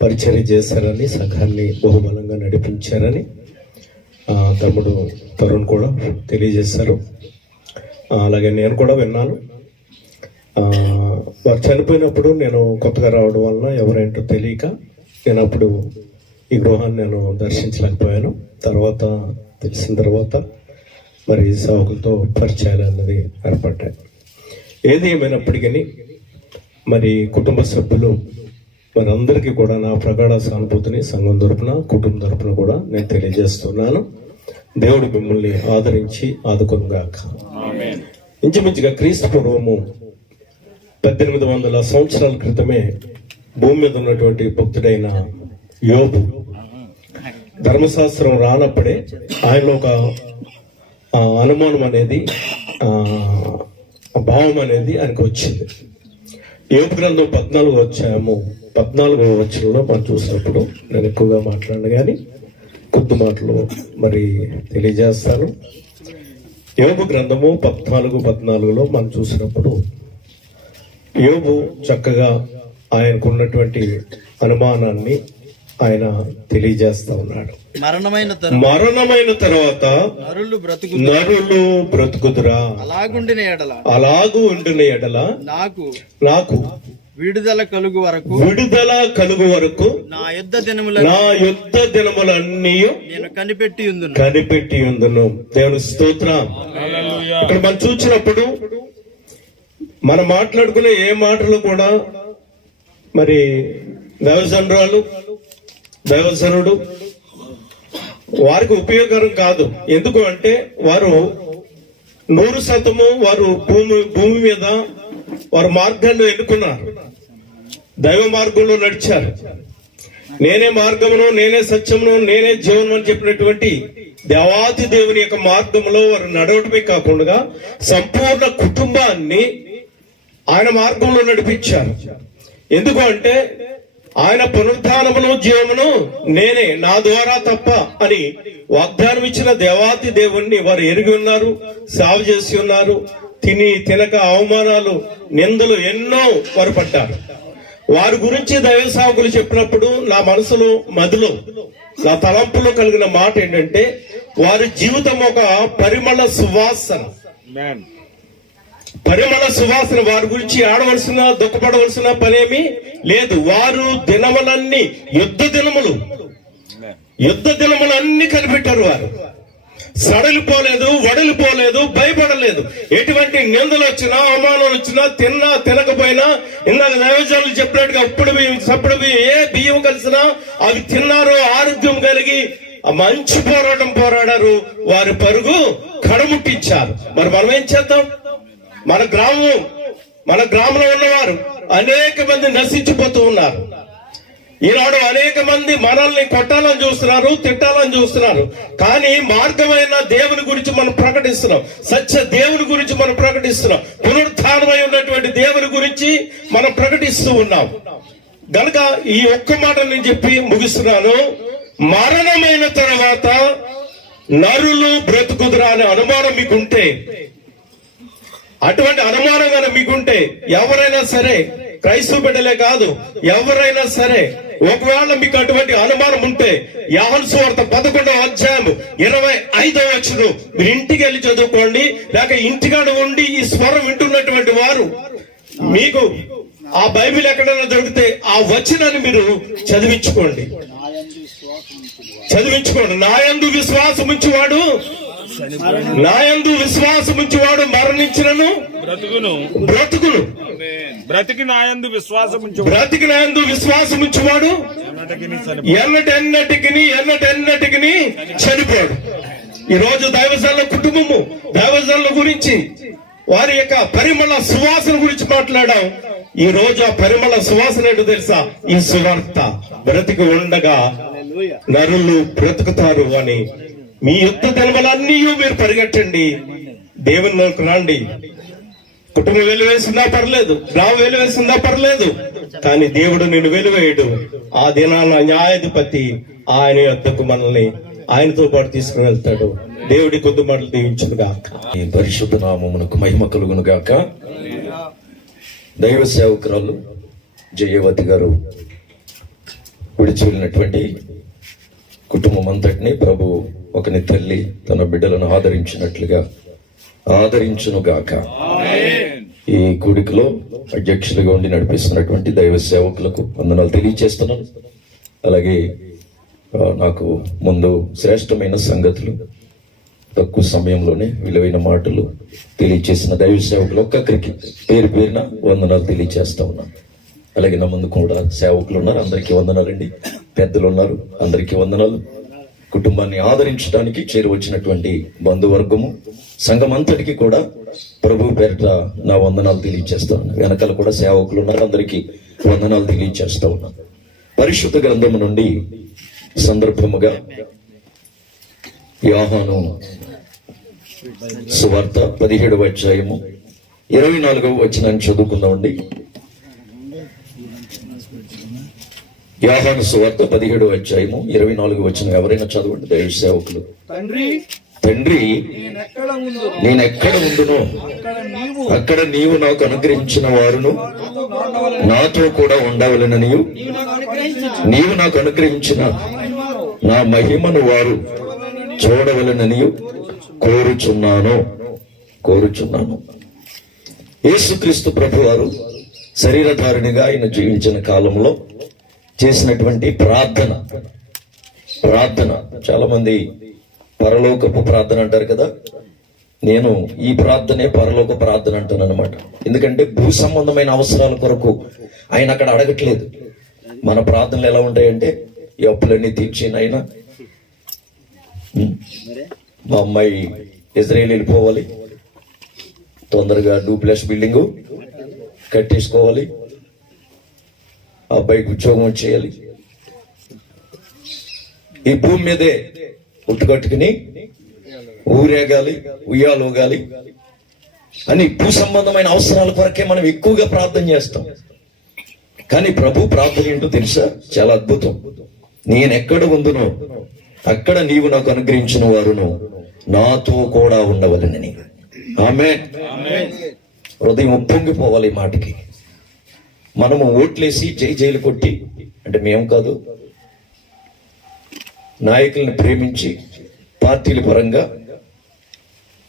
పరిచర్య చేశారని, సంఘాన్ని బహుబలంగా నడిపించారని తమ్ముడు తరుణ్ కూడా తెలియజేశారు. అలాగే నేను కూడా విన్నాను. వారు చనిపోయినప్పుడు నేను కొత్తగా రావడం వలన ఎవరేంటో తెలియక నేను అప్పుడు ఈ గృహాన్ని నేను దర్శించలేకపోయాను. తర్వాత తెలిసిన తర్వాత మరి సేవకులతో పరిచయాలు అన్నది ఏర్పడ్డాయి. ఏది ఏమైనప్పటికీ మరి కుటుంబ సభ్యులు మరి అందరికీ కూడా నా ప్రగాఢ సానుభూతిని సంఘం తరపున, కుటుంబం తరపున కూడా నేను తెలియజేస్తున్నాను. దేవుడు మిమ్మల్ని ఆదరించి ఆదుకొనుగాక. ఇంచుమించుగా క్రీస్తు పూర్వము 1800 సంవత్సరాల క్రితమే భూమి మీద ఉన్నటువంటి భక్తుడైన యోబు ధర్మశాస్త్రం రానప్పుడే ఆయనలో ఒక అనుమానం అనేది భావం అనేది ఆయనకు వచ్చింది. యోబు గ్రంథం 14వ వచనంలో మనం చూసినప్పుడు, నేను ఎక్కువగా మాట్లాడను కానీ కొద్ది మాటలు మరి తెలియజేస్తాను. యోబు గ్రంథము 14:14లో మనం చూసినప్పుడు యోబు చక్కగా ఆయనకున్నటువంటి అనుమానాన్ని ఆయన తెలియజేస్తా ఉన్నాడు. మరణమైన తర్వాత నరులు బ్రతుకుదురా, అలాగు ఉండిన ఎడల నాకు విడుదల కలుగు వరకు నా యుద్ధ దినములన్నీ నేను కనిపెట్టి ఉందును. దేవుని స్తోత్రం. ఇక్కడ మనం చూసినప్పుడు మనం మాట్లాడుకునే ఏ మాటలు కూడా మరి దైవజనుడు వారికి ఉపయోగకరం కాదు. ఎందుకు అంటే వారు 100% వారు భూమి మీద వారు మార్గాన్ని ఎన్నుకున్నారు, దైవ మార్గంలో నడిచారు. నేనే మార్గమును, నేనే సత్యమును, నేనే జీవనం అని చెప్పినటువంటి దేవాతి దేవుని యొక్క మార్గంలో వారు నడవటమే కాకుండా సంపూర్ణ కుటుంబాన్ని ఆయన మార్గంలో నడిపించారు. ఎందుకు అంటే ఆయన పునరుద్ధానమును జీవమును నేనే, నా ద్వారా తప్ప అని వాగ్దానం ఇచ్చిన దేవాతి దేవుణ్ణి వారు ఎరిగి ఉన్నారు, సేవ చేసి ఉన్నారు. తినక అవమానాలు, నిందలు ఎన్నో వారు పడ్డారు. వారి గురించి దైవ సేవకులు చెప్పినప్పుడు నా మనసులో, మదిలో, నా తలంపులో కలిగిన మాట ఏంటంటే, వారి జీవితం ఒక పరిమళ సువాసన. వారి గురించి ఆడవలసిన, దుఃఖపడవలసిన పనేమి లేదు. వారు దినములన్నీ యుద్ధ దినములన్నీ కనిపెట్టారు. వారు సడలిపోలేదు, వడలిపోలేదు, భయపడలేదు. ఎటువంటి నిందలు వచ్చినా, అవమానాలు వచ్చినా, తినకపోయినా, ఇందాక నైవేద్యాలు చెప్పినట్టుగా సప్పుడు ఏ బియ్యం కలిసినా అవి తిన్నారు, ఆరోగ్యం కలిగి మంచి పోరాడారు. వారి పరుగు కడముట్టించారు. మరి మనం ఏం చేద్దాం? మన గ్రామంలో ఉన్నవారు అనేక మంది నశించిపోతూ ఉన్నారు. ఈనాడు అనేక మంది మనల్ని కొట్టాలని చూస్తున్నారు, తిట్టాలని చూస్తున్నారు. కానీ మార్గమైన దేవుని గురించి మనం ప్రకటిస్తున్నాం, సత్య దేవుని గురించి మనం ప్రకటిస్తున్నాం, పునరుత్థానమై ఉన్నటువంటి దేవుని గురించి మనం ప్రకటిస్తూ ఉన్నాం. గనుక ఈ ఒక్క మాట నేను చెప్పి ముగిస్తున్నాను. మరణమైన తర్వాత నరులు బ్రతుకుదురా అనే అనుమానం మీకుంటే, అటువంటి అనుమానం కానీ మీకుంటే, ఎవరైనా సరే, క్రైస్తవ బిడ్డలే కాదు, ఎవరైనా సరే, ఒకవేళ మీకు అటువంటి అనుమానం ఉంటే యోహాను సువార్త 11వ అధ్యాయం 25వ వచనం మీరు ఇంటికి వెళ్ళి చదువుకోండి. లేక ఇంటికాడ ఉండి ఈ స్వరం వింటున్నటువంటి వారు మీకు ఆ బైబిల్ ఎక్కడైనా దొరికితే ఆ వచనాన్ని మీరు చదివించుకోండి. నాయందు విశ్వాసముంచువాడు మరణించినను బ్రతుకును. బ్రతికి నాయందు విశ్వాసముంచువాడు ఎన్నటెన్నటికి చనిపోడు. ఈ రోజు దైవజనుల కుటుంబము, దైవజనుల గురించి, వారి యొక్క పరిమళ సువాసన గురించి మాట్లాడాం. ఈ రోజు ఆ పరిమళ సువాసన ఏంటో తెలుసా? ఈ సువార్త. బ్రతికి ఉండగా నరులు బ్రతుకుతారు అని. మీ యుద్ధ దినములన్నీ మీరు పరిగెట్టండి, దేవునిలోకి రండి. కుటుంబం వెలివేసిందా పర్లేదు, గ్రామం వెలివేసిందా పర్లేదు, కానీ దేవుడు నిన్ను వెలివేయడు. ఆ దినాన న్యాయాధిపతి ఆయన యొద్దకు మనల్ని ఆయనతో పాటు తీసుకుని వెళ్తాడు. దేవుడి కొద్ది మాటలు దీవించును గాక. ఈ పరిశుద్ధ నామమునకు మహిమ కలుగును గాక. దైవ సేవకురాలు జయవతి గారు విడిచి వెళ్ళినటువంటి కుటుంబం అంతటిని ప్రభు ఒకని తల్లి తన బిడ్డలను ఆదరించినట్లుగా ఆదరించును గాక. ఈ కూడికలో అధ్యక్షులుగా ఉండి నడిపిస్తున్నటువంటి దైవ సేవకులకు వందనాలు తెలియజేస్తున్నాను. అలాగే నాకు ముందు శ్రేష్టమైన సంగతులు తక్కువ సమయంలోనే విలువైన మాటలు తెలియజేసిన దైవ సేవకులు ఒక్కొక్కరికి పేరు పేరున వందనాలు తెలియజేస్తా ఉన్నాను. అలాగే నా ముందు కూడా సేవకులు ఉన్నారు, అందరికీ వందనాలండి. పెద్దలు ఉన్నారు, అందరికీ వందనాలు. కుటుంబాన్ని ఆదరించడానికి చేరువచ్చినటువంటి బంధువర్గము సంఘం అంతటికి కూడా ప్రభు పేరిట నా వందనాలు తెలియజేస్తా ఉన్నాను. వెనకాల కూడా సేవకులు ఉన్నారు, అందరికీ వందనాలు తెలియజేస్తా ఉన్నాను. పరిశుద్ధ గ్రంథము నుండి సందర్భముగా యోహాను సువార్త 17వ అధ్యాయము 24వ వచనాన్ని చదువుకుందామండి. యోహాను సువార్త 17వ అధ్యాయము 24వ వచనం ఎవరైనా చదవండి దైవ సేవకులు. తండ్రి నేనెక్కడ ఉండునో అక్కడ నీవు నాకు అనుగ్రహించిన వారును నాతో కూడా ఉండవలెననియు నీవు నాకు అనుగ్రహించిన నా మహిమను వారు చూడవలెననియు కోరుచున్నాను. యేసుక్రీస్తు ప్రభు వారు శరీరధారిణిగా ఆయన జీవించిన కాలంలో చేసినటువంటి ప్రార్థన చాలా మంది పరలోకపు ప్రార్థన అంటారు కదా, నేను ఈ ప్రార్థనే పరలోక ప్రార్థన అంటాను అనమాట. ఎందుకంటే భూ సంబంధమైన అవసరాల కొరకు ఆయన అక్కడ అడగట్లేదు. మన ప్రార్థనలు ఎలా ఉంటాయంటే, ఈ అప్పులన్నీ తీర్చిన మా అమ్మాయి ఇజ్రాయేల్ వెళ్ళిపోవాలి, తొందరగా డూప్లెక్స్ బిల్డింగ్ కట్టేసుకోవాలి, ఆ అబ్బాయికి ఉద్యోగం వచ్చేయాలి, ఈ భూమి మీదే ఉట్టుకట్టుకుని ఊరేగాలి, ఉయ్యాలోగాలి అని భూ సంబంధమైన అవసరాల కొరకే మనం ఎక్కువగా ప్రార్థన చేస్తాం. కానీ ప్రభు ప్రార్థన ఏంటో తెలుసా? చాలా అద్భుతం. నేనెక్కడ ఉందునో అక్కడ నీవు నాకు అనుగ్రహించిన వారును నాతో కూడా ఉండవలెనని. ఆమేన్. హృదయం ఉప్పొంగిపోవాలి ఈ మాటకి. మనము ఓట్లేసి జైలు కొట్టి, అంటే మేము కాదు, నాయకుల్ని ప్రేమించి పార్టీల పరంగా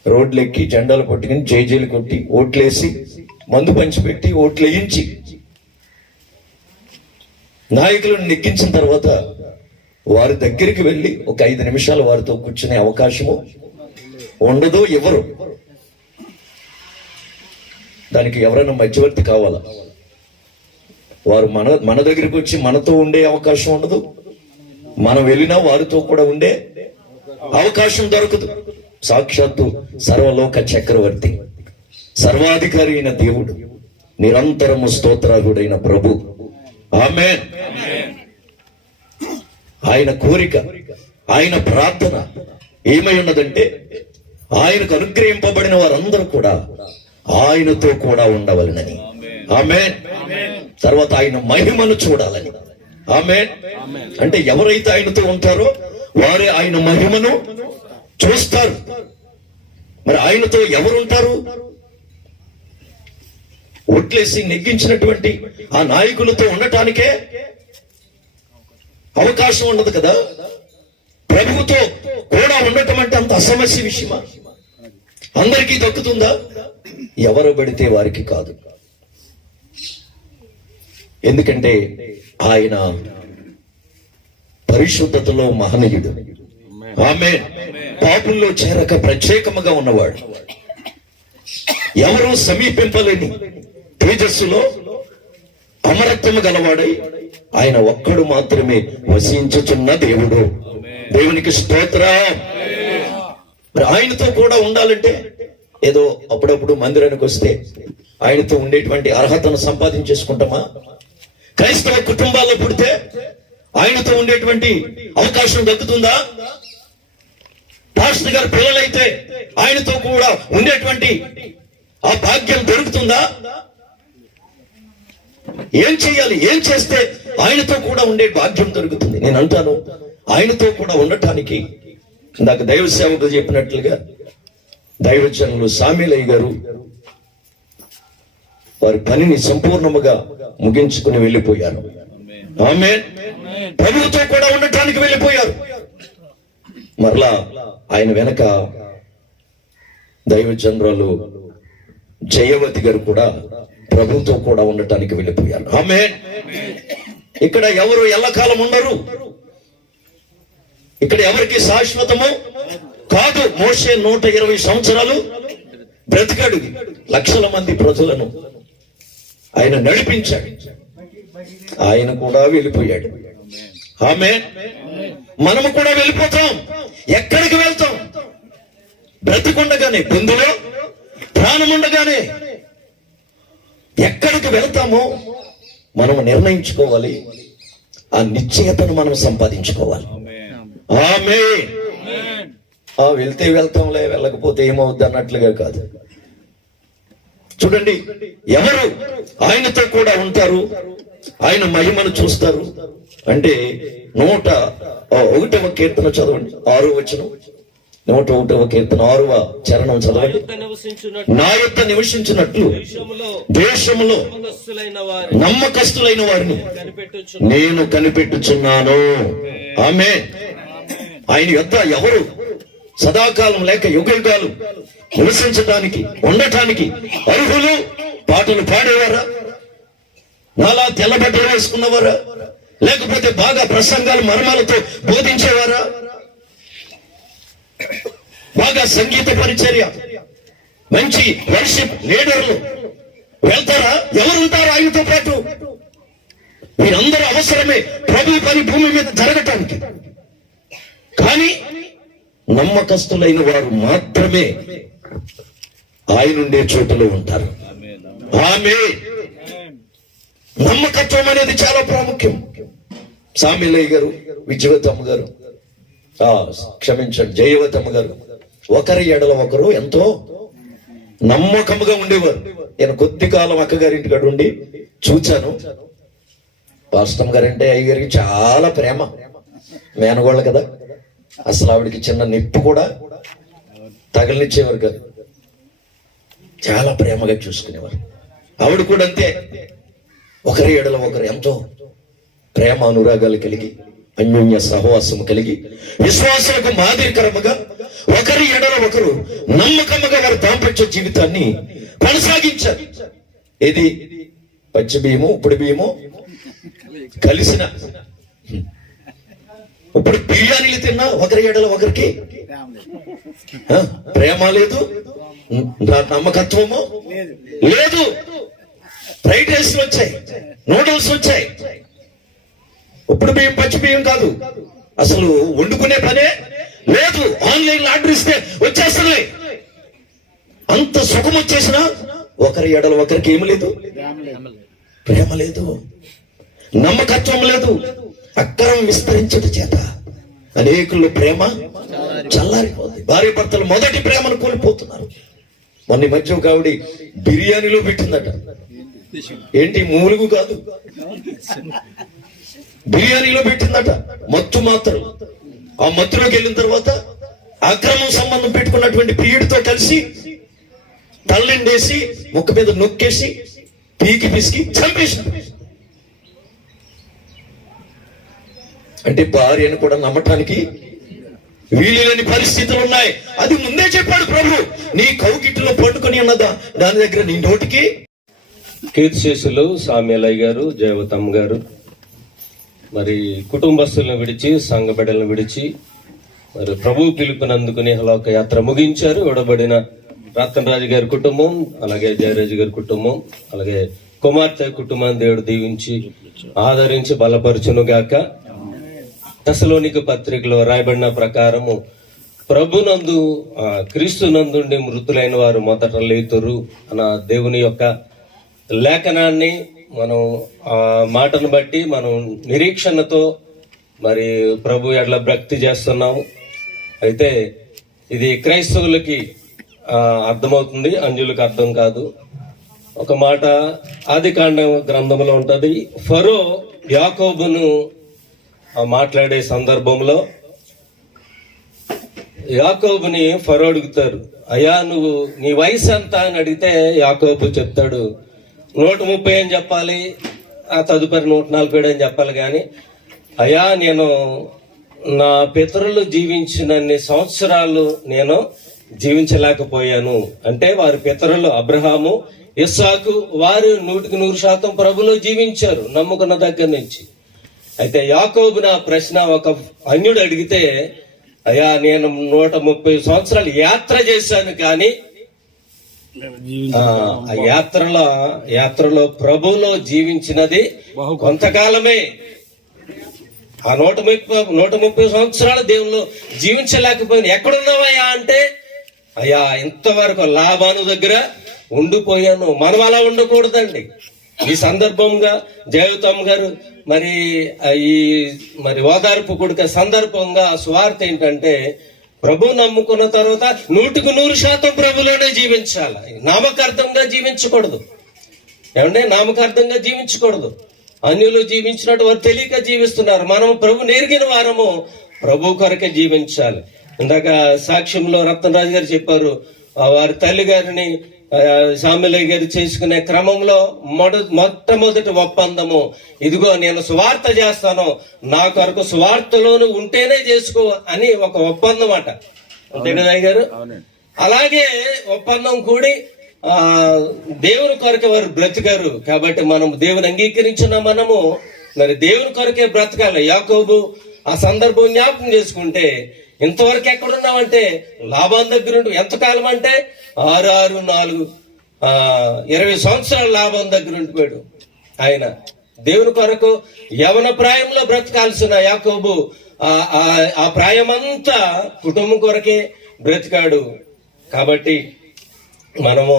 రోడ్లెక్కి జెండాలు పట్టుకుని జైలు కొట్టి ఓట్లేసి మందు పంచిపెట్టి ఓట్లు వేయించి నాయకులను నెగ్గించిన తర్వాత వారి దగ్గరికి వెళ్ళి ఒక 5 నిమిషాలు వారితో కూర్చునే అవకాశము ఉండదు, ఎవరు. దానికి ఎవరైనా మధ్యవర్తి కావాలా? వారు మన దగ్గరికి వచ్చి మనతో ఉండే అవకాశం ఉండదు, మనం వెళ్ళినా వారితో కూడా ఉండే అవకాశం దొరకదు. సాక్షాత్తు సర్వలోక చక్రవర్తి, సర్వాధికారి అయిన దేవుడు, నిరంతరము స్తోత్రాగుడైన ప్రభు. ఆమేన్. ఆయన కోరిక, ఆయన ప్రార్థన ఏమై ఉన్నదంటే, ఆయనకు అనుగ్రహింపబడిన వారందరూ కూడా ఆయనతో కూడా ఉండవలెనని. ఆమేన్. తర్వాత ఆయన మహిమను చూడాలని. ఆమేన్. అంటే ఎవరైతే ఆయనతో ఉంటారో వారే ఆయన మహిమను చూస్తారు. మరి ఆయనతో ఎవరు ఉంటారు? ఓట్లేసి నెగ్గించినటువంటి ఆ నాయకులతో ఉండటానికే అవకాశం ఉండదు కదా. ప్రభువుతో కూడా ఉండటం అంటే అంత అసమస్య విషయమా? అందరికీ దక్కుతుందా? ఎవరు పడితే వారికి కాదు. ఎందుకంటే ఆయన పరిశుద్ధతలో మహనీయుడు. ఆమేన్. పాపుల్లో చేరక ప్రత్యేకముగా ఉన్నవాడు, ఎవరూ సమీపింపలేని తేజస్సులో అమరత్వము గలవాడై ఆయన ఒక్కడు మాత్రమే వసించుచున్న దేవుడు. దేవునికి స్తోత్రం. మరి ఆయనతో కూడా ఉండాలంటే ఏదో అప్పుడప్పుడు మందిరానికి వస్తే ఆయనతో ఉండేటువంటి అర్హతను సంపాదించేసుకుంటామా? క్రైస్తవ కుటుంబాల్లో పుడితే ఆయనతో ఉండేటువంటి అవకాశం దక్కుతుందా? పాస్టర్ గారు పిల్లలైతే ఆయనతో కూడా ఉండేటువంటి ఆ భాగ్యం దొరుకుతుందా? ఏం చేయాలి? ఏం చేస్తే ఆయనతో కూడా ఉండే భాగ్యం దొరుకుతుంది? నేను అంటాను, ఆయనతో కూడా ఉండటానికి ఇందాక దైవ సేవకులు చెప్పినట్లుగా దైవజనులు సామీలయ్య గారు వారి పనిని సంపూర్ణముగా ముగించుకుని వెళ్ళిపోయారు. ఆమేన్. ప్రభువుతో కూడా ఉండటానికి వెళ్ళిపోయారు. మరలా ఆయన వెనక దైవజనురాలు జయవతి గారు కూడా ప్రభుతో కూడా ఉండటానికి వెళ్ళిపోయారు. ఆమేన్. ఇక్కడ ఎవరు ఎల్లకాలం ఉండరు. ఇక్కడ ఎవరికి శాశ్వతము కాదు. మోషే 120 సంవత్సరాలు బ్రతికాడు, లక్షల మంది ప్రజలను ఆయన నడిపించాడు. ఆయన కూడా వెళ్ళిపోయాడు. ఆమేన్. మనము కూడా వెళ్ళిపోతాం. ఎక్కడికి వెళ్తాం? బ్రతికుండగానే, బొందులో ప్రాణముండగానే ఎక్కడికి వెళ్తామో మనం నిర్ణయించుకోవాలి. ఆ నిశ్చయతను మనం సంపాదించుకోవాలి. ఆమేన్. వెళ్తే వెళ్తాంలే, వెళ్ళకపోతే ఏమవుద్ది అన్నట్లుగా కాదు. చూడండి, ఎవరు ఆయనతో కూడా ఉంటారు, ఆయన మహిమను చూస్తారు అంటే 101వ కీర్తన చదవండి, 6వ వచనం. 101వ కీర్తన 6వ చరణం చదవండి. నా యొక్క నివసించినట్లు దేశములో నమ్మకస్తులైన వారిని నేను కనిపెట్టుచున్నాను. ఆమేన్. ఆయన యొద్ద ఎవరు సదాకాలం లేక యుగయుగాలు నివసించడానికి, ఉండటానికి అర్హులు? పాటలు పాడేవారా? నాలా తెల్లబట్టలు వేసుకున్నవారా? లేకపోతే బాగా ప్రసంగాలు మర్మాలతో బోధించేవారా? బాగా సంగీత పరిచర్య, మంచి వర్షిప్ లీడర్లు వెళ్తారా? ఎవరుంటారు ఆయనతో పాటు? మీరందరూ అవసరమే ప్రభు పని భూమి మీద జరగటానికి. కానీ నమ్మకస్తులైన వారు మాత్రమే ఆయనుండే చోటులో ఉంటారు. ఆమేన్. నమ్మకత్వం అనేది చాలా ప్రాముఖ్యం. సామిలయ్య గారు, విజయవతమ్మ గారు, క్షమించండి, జయవతమ్మ గారు ఒకరి ఎడల ఒకరు ఎంతో నమ్మకముగా ఉండేవారు. నేను కొద్ది కాలం అక్కగారింటికాడ ఉండి చూచాను. పాస్టమ్ గారంటే అయ్యగారికి చాలా ప్రేమ. మేనగోళ్ళ కదా, అసలు ఆవిడికి చిన్న నిప్పు కూడా తగలనిచ్చేవారు కాదు. చాలా ప్రేమగా చూసుకునేవారు. ఆవిడ కూడా అంతే. ఒకరి ఎడల ఒకరు ఎంతో ప్రేమ అనురాగాలు కలిగి, అన్యోన్య సహవాసము కలిగి, విశ్వాసాలకు మాదిరికరముగా ఒకరి ఎడల ఒకరు నమ్మకముగా వారి దాంపత్య జీవితాన్ని కొనసాగించారు. ఇది పచ్చి బియ్యము, ఇప్పుడు బియ్యము కలిసిన. ఇప్పుడు బిర్యానీలు తిన్నా ఒకరి ఎడల ఒకరికి ప్రేమ లేదు, నమ్మకత్వము లేదు. ఫ్రైడ్ రైస్ వచ్చాయి, నూడిల్స్ వచ్చాయి. ఇప్పుడు బియ్యం, పచ్చి బియ్యం కాదు. అసలు వండుకునే పనే లేదు. ఆన్లైన్ ఆర్డర్ ఇస్తే వచ్చేస్తున్నాయి. అంత సుఖం వచ్చేసినా ఒకరి ఎడల ఒకరికి ఏమి లేదు, ప్రేమ లేదు, నమ్మకత్వం లేదు. అక్రమం విస్తరించడం చేత అనేకుల్లో ప్రేమ చల్లారిపోతుంది. భార్య భర్తలు మొదటి ప్రేమను కోల్పోతున్నారు. మొన్న మధ్య ఒక ఆవిడ బిర్యానీలో పెట్టిందట. ఏంటి, మూలుగు కాదు, బిర్యానీలో పెట్టిందట మత్తు మాత్రం. ఆ మత్తులోకి వెళ్ళిన తర్వాత అక్రమం సంబంధం పెట్టుకున్నటువంటి ప్రియుడితో కలిసి తల్లిండేసి ముక్క మీద నొక్కేసి పీకి పిసికి చంపేసి. అంటే భార్యను కూడా నమ్మటానికి వీలులేని పరిస్థితులు ఉన్నాయి. అది ముందే చెప్పాడు ప్రభు. నీ కౌగిట్లో పండుకొని ఉన్నదా దాని దగ్గర నీ నోటికి. కీర్తిశేషులు సామ్యలయ్య గారు, జయవతమ్మ గారు మరి కుటుంబస్తులను విడిచి, సంఘ బిడ్డలను విడిచి మరి ప్రభు పిలుపునందుకుని హలోక యాత్ర ముగించారు. విడబడిన రతనరాజు గారి కుటుంబం, అలాగే జయరాజు గారి కుటుంబం, అలాగే కుమార్తె కుటుంబాన్ని దేవుడు దీవించి ఆదరించి బలపరచునుగాక. తెస్సలోనిక పత్రికలో రాయబడిన ప్రకారము ప్రభునందు క్రీస్తునందుండి మృతులైన వారు మొదట లేతురు అన్న దేవుని యొక్క లేఖనాన్ని మనం ఆ మాటను బట్టి మనం నిరీక్షణతో మరి ప్రభు ఎట్లా భక్తి చేస్తున్నాము. అయితే ఇది క్రైస్తవులకి అర్థమవుతుంది, అంజులకు అర్థం కాదు. ఒక మాట ఆదికాండ గ్రంథంలో ఉంటది. ఫరో యాకోబును మాట్లాడే సందర్భంలో యాకోబుని ఫరో అడుగుతారు, అయ్యా నువ్వు నీ వయసు ఎంత అని అడిగితే యాకోబు చెప్తాడు 130 అని చెప్పాలి, ఆ తదుపరి 147 అని చెప్పాలి. కానీ అయ్యా నేను నా పితరులు జీవించినన్ని సంవత్సరాలు నేను జీవించలేకపోయాను. అంటే వారి పితరులు అబ్రహాము, ఇస్సాకు వారు 100% ప్రభులో జీవించారు నమ్ముకున్న దగ్గర నుంచి. అయితే యాకోబు నా ప్రశ్న ఒక అన్యుడు అడిగితే, అయ్యా నేను 130 సంవత్సరాలు యాత్ర చేశాను, కానీ ఆ యాత్రలో ప్రభువులో జీవించినది కొంతకాలమే. ఆ 130 సంవత్సరాలు దేవుళ్ళు జీవించలేకపోయినా ఎక్కడున్నావయ్యా అంటే, అయ్యా ఇంతవరకు లాభాను దగ్గర ఉండిపోయాను. మనం అలా ఉండకూడదండి. ఈ సందర్భంగా జయవతమ్మ గారు మరి ఓదార్పు కొడుక సందర్భంగా సువార్త ఏంటంటే, ప్రభు నమ్ముకున్న తర్వాత 100% ప్రభులోనే జీవించాలి. నామకార్థంగా జీవించకూడదు. ఏమంటే నామకార్థంగా జీవించకూడదు. అన్యులు జీవించినట్టు వారు తెలియక జీవిస్తున్నారు. మనం ప్రభు నెరిగిన వారము ప్రభు కొరకే జీవించాలి. ఇందాక సాక్ష్యంలో రత్నరాజు గారు చెప్పారు, వారి తల్లి గారిని శామిలయ్య గారు చేసుకునే క్రమంలో మొట్టమొదటి ఒప్పందము, ఇదిగో నేను సువార్త చేస్తాను, నా కొరకు సువార్తలోను ఉంటేనే చేసుకో అని ఒక ఒప్పందం అట. అంతే కదా అయ్య గారు? అలాగే ఒప్పందం కూడి దేవుని కొరకే వారు బ్రతికారు. కాబట్టి మనం దేవుని అంగీకరించిన మనము మరి దేవుని కొరకే బ్రతకాలి. యాకోబు ఆ సందర్భం జ్ఞాపకం చేసుకుంటే, ఇంతవరకు ఎక్కడున్నామంటే లాభం దగ్గర ఎంతకాలం అంటే 20 సంవత్సరాల లాభం దగ్గర ఉండిపోయాడు ఆయన. దేవుని కొరకు యవన ప్రాయంలో బ్రతకాల్సిన యాకోబు ఆ ప్రాయమంతా కుటుంబం కొరకే బ్రతికాడు. కాబట్టి మనము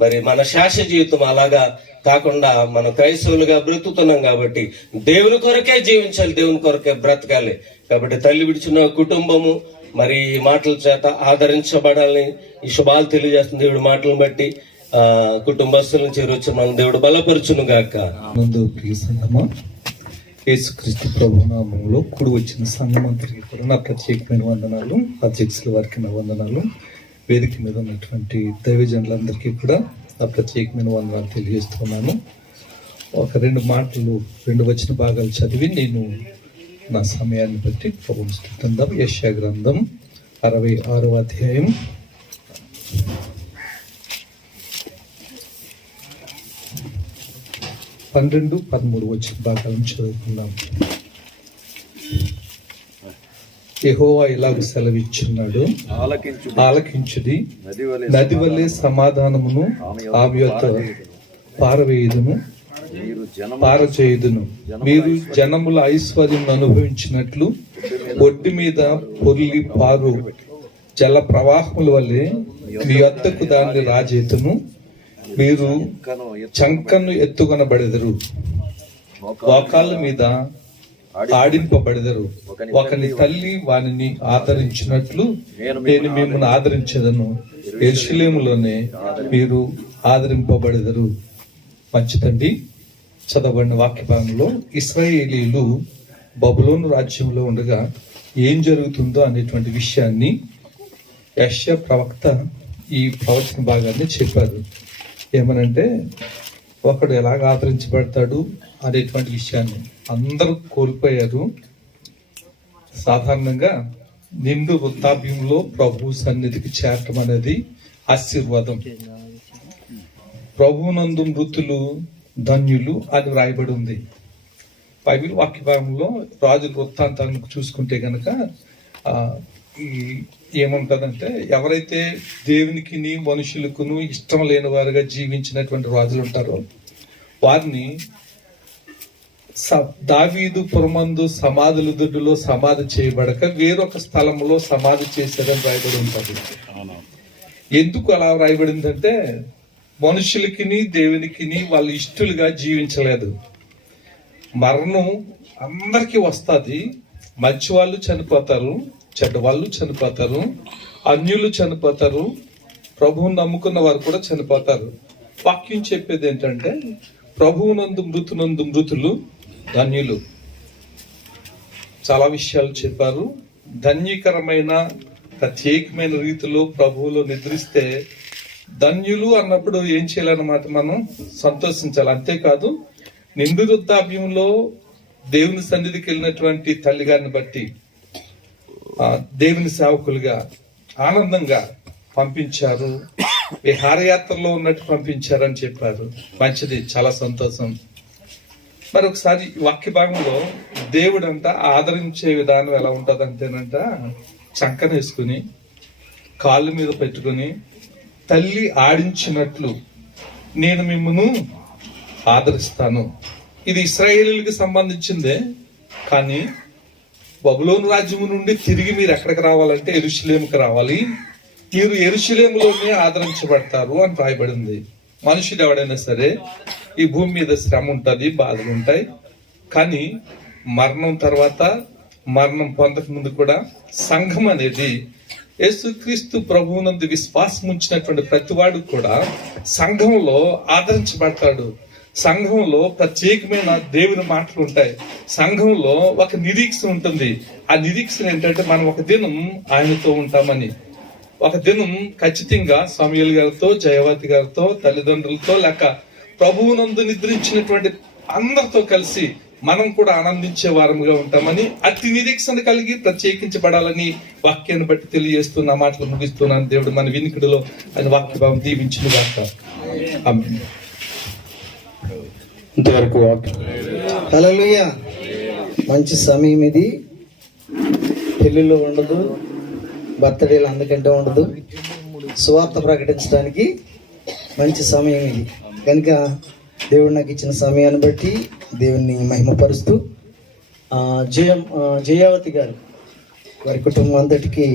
మరి మన శాశ్వత జీవితం అలాగా కాకుండా మనం క్రైస్తవులుగా బ్రతుకుతున్నాం కాబట్టి దేవుని కొరకే జీవించాలి, దేవుని కొరకే బ్రతకాలి. కాబట్టి తల్లి విడిచిన కుటుంబము మరి ఈ మాటల చేత ఆదరించబడాలని ఈ శుభాలు తెలియజేస్తుంది. దేవుడి మాటలను బట్టి కుటుంబస్తులను చేరొచ్చి మనం దేవుడు బలపరచును గాక. ముందు ప్రియ సంగమా, యేసుక్రీస్తు ప్రభు నామములో కూడి వచ్చిన సంఘమంతరికి కూడా నా ప్రత్యేకమైన వందనాలు, అధ్యక్షుల వారికి నా వందనాలు, వేదిక మీద ఉన్నటువంటి దైవజనులందరికీ కూడా నా ప్రత్యేకమైన వందనాలు తెలియజేస్తున్నాను. ఒక 2 వచన భాగాలు చదివి నేను నా సమయాన్ని బట్టి ప్రభువుని స్తుతిద్దాం. యెషయా గ్రంథం 66వ అధ్యాయం 12-13 వచన భాగాలను చదువుకుందాం. యెహోవా ఇలాగ సెలవిచ్చున్నాడు, ఆలకించుడి, నది వలె సమాధానమును ఆమె యొద్ద పారచేయుదును. మీరు జనముల ఐశ్వర్యం అనుభవించినట్లు ఒడ్డు మీద పొర్లి పారు జల ప్రవాహముల వలె మీ వద్దకు దాన్ని రాజేతును. మీరు చంకను ఎత్తుకొనబడెదరు, మోకాళ్ళ మీద ఆడింపబడెదరు. ఒకని తల్లి వానిని ఆదరించినట్లు నేను మిమ్మల్ని ఆదరించదను. యెరూషలేములోనే మీరు ఆదరింపబడెదరు. మంచిదండి. చదవబడిన వాక్య భాగంలో ఇశ్రాయేలీలు బబులోను రాజ్యంలో ఉండగా ఏం జరుగుతుందో అనేటువంటి విషయాన్ని యెషయా ప్రవక్త ఈ ప్రవచన భాగాన్ని చెప్పారు. ఏమనంటే, ఒకడు ఎలాగ ఆదరించబడతాడు అనేటువంటి విషయాన్ని అందరూ కోల్పోయారు. సాధారణంగా నిండు వృద్ధాప్యంలో ప్రభు సన్నిధికి చేరటం అనేది ఆశీర్వాదం. ప్రభునందు మృతులు ధన్యులు అని వ్రాయబడి ఉంది. బైబిల్ వాక్య భాగంలో రాజుల వృత్తాంతాలను చూసుకుంటే గనక ఏముంటదంటే, ఎవరైతే దేవునికి మనుషులకును ఇష్టం లేని వారుగా జీవించినటువంటి రాజులు ఉంటారో వారిని దావీదు పురమందు సమాధుల దొడ్డులో సమాధి చేయబడక వేరొక స్థలంలో సమాధి చేశారని రాయబడి ఉంటుంది. ఎందుకు అలా రాయబడిందంటే, మనుషులకి దేవునికి వాళ్ళు ఇష్టలుగా జీవించలేదు. మరణం అందరికీ వస్తుంది. మంచి వాళ్ళు చనిపోతారు, చెడ్డవాళ్ళు చనిపోతారు, అన్యులు చనిపోతారు, ప్రభువుని నమ్ముకున్న వారు కూడా చనిపోతారు. వాక్యం చెప్పేది ఏంటంటే, ప్రభువునందు మృతులు ధన్యులు. చాలా విషయాలు చెప్పారు. ధన్యకరమైన ప్రత్యేకమైన రీతిలో ప్రభువులో నిద్రిస్తే ధన్యులు అన్నప్పుడు ఏం చేయాలన్నమాట, మనం సంతోషించాలి. అంతేకాదు, నిండు వృద్ధాప్యంలో దేవుని సన్నిధికి వెళ్ళినటువంటి తల్లి గారిని బట్టి దేవుని సేవకులుగా ఆనందంగా పంపించారు. విహారయాత్రలో ఉన్నట్టు పంపించారని చెప్పారు. మంచిది, చాలా సంతోషం. మరి ఒకసారి వాక్య భాగంలో దేవుడు అంట ఆదరించే విధానం ఎలా ఉంటుంది అంటేనంట, చంకనేసుకుని కాళ్ళ మీద పెట్టుకుని తల్లి ఆడించినట్లు నేను మిమ్మల్ని ఆదరిస్తాను. ఇది ఇశ్రాయేలీలకు సంబంధించిందే. కానీ బబులోను రాజ్యము నుండి తిరిగి మీరు ఎక్కడికి రావాలంటే యెరూషలేముకి రావాలి, మీరు యెరూషలేములోనే ఆదరించబడతారు అని రాయబడింది. మనుషుడు ఎవడైనా సరే ఈ భూమి మీద శ్రమ ఉంటుంది, బాధలు ఉంటాయి, కానీ మరణం తర్వాత, మరణం పొందక ముందు కూడా సంఘం అనేది యేసుక్రీస్తు ప్రభువునందు విశ్వాసం ఉంచినటువంటి ప్రతివాడు కూడా సంఘంలో ఆదరించబడతాడు. సంఘంలో ప్రత్యేకమైన దేవుని మాటలు ఉంటాయి. సంఘంలో ఒక నిరీక్షణ ఉంటుంది. ఆ నిరీక్షణ ఏంటంటే మనం ఒక దినం ఆయనతో ఉంటామని. ఒక దినం ఖచ్చితంగా సమూయేలు గారితో, జయవతి గారితో, తల్లిదండ్రులతో, లేక ప్రభువునందు నిద్రించినటువంటి అందరితో కలిసి మనం కూడా ఆనందించే వారముగా ఉంటామని, అతి నిరీక్షణ కలిగి ప్రత్యేకించబడాలని వాక్యాన్ని బట్టి తెలియజేస్తూ నా మాటలు ముగిస్తున్నాను. దేవుడు మన వినికిడిలో ఆయన వాక్యభావం దీవించిన గాక. ఆమేన్. ఇంతవరకు వాక్యం. హల్లెలూయా. మంచి సమయం ఇది. పెళ్లిలో ఉండదు, బర్త్డేలు అందుకంటే ఉండదు, సువార్త ప్రకటించడానికి మంచి సమయం ఇది. కనుక దేవుడు నాకు ఇచ్చిన సమయాన్ని బట్టి దేవుణ్ణి మహిమపరుస్తూ జయావతి గారు వారి కుటుంబం అంతటికి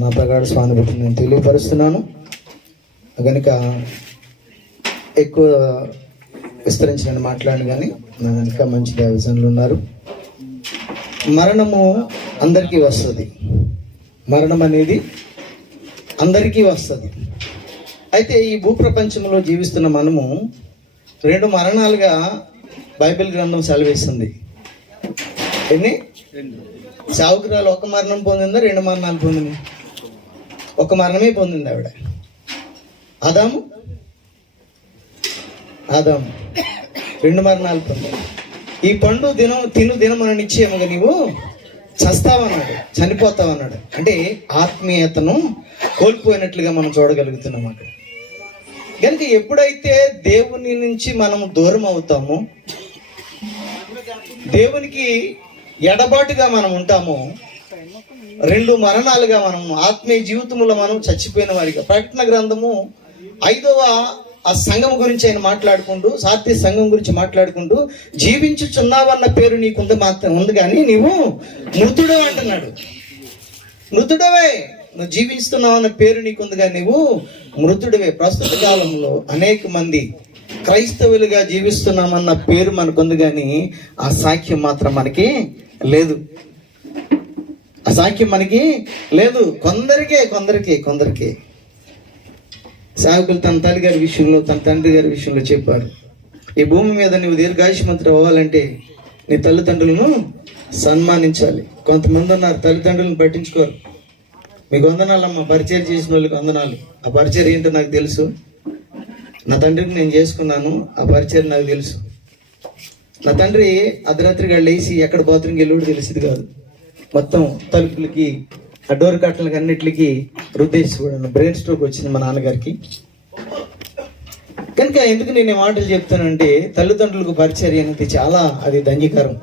నా ప్రగాఢ స్వానుభూతిని నేను తెలియపరుస్తున్నాను. కనుక ఎక్కువ విస్తరించి మాట్లాడను, కానీ నా వెనుక మంచి దేవజనులు ఉన్నారు. మరణము అందరికీ వస్తుంది, మరణం అనేది అందరికీ వస్తుంది. అయితే ఈ భూప్రపంచంలో జీవిస్తున్న మనము 2 మరణాలుగా బైబిల్ గ్రంథం సెలవిస్తుంది. ఎన్ని? సావుకురాలు 1 మరణం పొందిందా, 2 మరణాలు పొందింది? 1 మరణమే పొందింది ఆవిడ. ఆదాము 2 మరణాలు పొందాడు. ఈ పండు తిను దినమున నిశ్చయముగా నీవు చస్తావన్నాడు, చనిపోతావన్నాడు. అంటే ఆత్మీయతను కోల్పోయినట్లుగా మనం చూడగలుగుతున్నాం అక్కడ. కనుక ఎప్పుడైతే దేవుని నుంచి మనం దూరం అవుతామో, దేవునికి ఎడబాటుగా మనం ఉంటామో, 2 మరణాలుగా మనం ఆత్మీయ జీవితంలో మనం చచ్చిపోయిన వారిగా. ప్రకటన గ్రంథము 5వ ఆ సంఘం గురించి ఆయన మాట్లాడుకుంటూ, సాత్య సంఘం గురించి మాట్లాడుకుంటూ, జీవించుచున్నావన్న పేరు నీకుంది మాత్రం ఉంది, కానీ నీవు మృతుడవు అంటున్నాడు. మృతుడవే, నువ్వు జీవిస్తున్నావన్న పేరు నీకుంది, కానీ నీవు మృతుడివే. ప్రస్తుత కాలంలో అనేక మంది క్రైస్తవులుగా జీవిస్తున్నామన్న పేరు మనకుంది, కానీ ఆ సాక్ష్యం మాత్రం మనకి లేదు. ఆ సాక్ష్యం మనకి లేదు. కొందరికే సేవకులు తన తల్లి గారి విషయంలో, తన తండ్రి గారి విషయంలో చెప్పారు, ఈ భూమి మీద నువ్వు దీర్ఘాయుష్మంతుడు అవ్వాలంటే నీ తల్లిదండ్రులను సన్మానించాలి. కొంతమంది ఉన్నారు తల్లిదండ్రులను పట్టించుకోరు. మీకు వందనాలమ్మ, పరిచయం చేసిన వాళ్ళకి వందనాలు. ఆ పరిచయం ఏంటో నాకు తెలుసు, నా తండ్రిని నేను చేసుకున్నాను, ఆ పరిచయం నాకు తెలుసు. నా తండ్రి అర్ధరాత్రిగా లేచి ఎక్కడ బాత్రూమ్కి వెళ్ళి తెలిసింది కాదు. మొత్తం తలుపులకి, ఆ డోర్ కట్టలకి అన్నిటికి రుద్దేసి కూడా బ్రెయిన్ స్ట్రోక్ వచ్చింది మా నాన్నగారికి. కనుక ఎందుకు నేను మాటలు చెప్తానంటే, తల్లిదండ్రులకు పరిచర్య అనేది అది ధన్యకరం.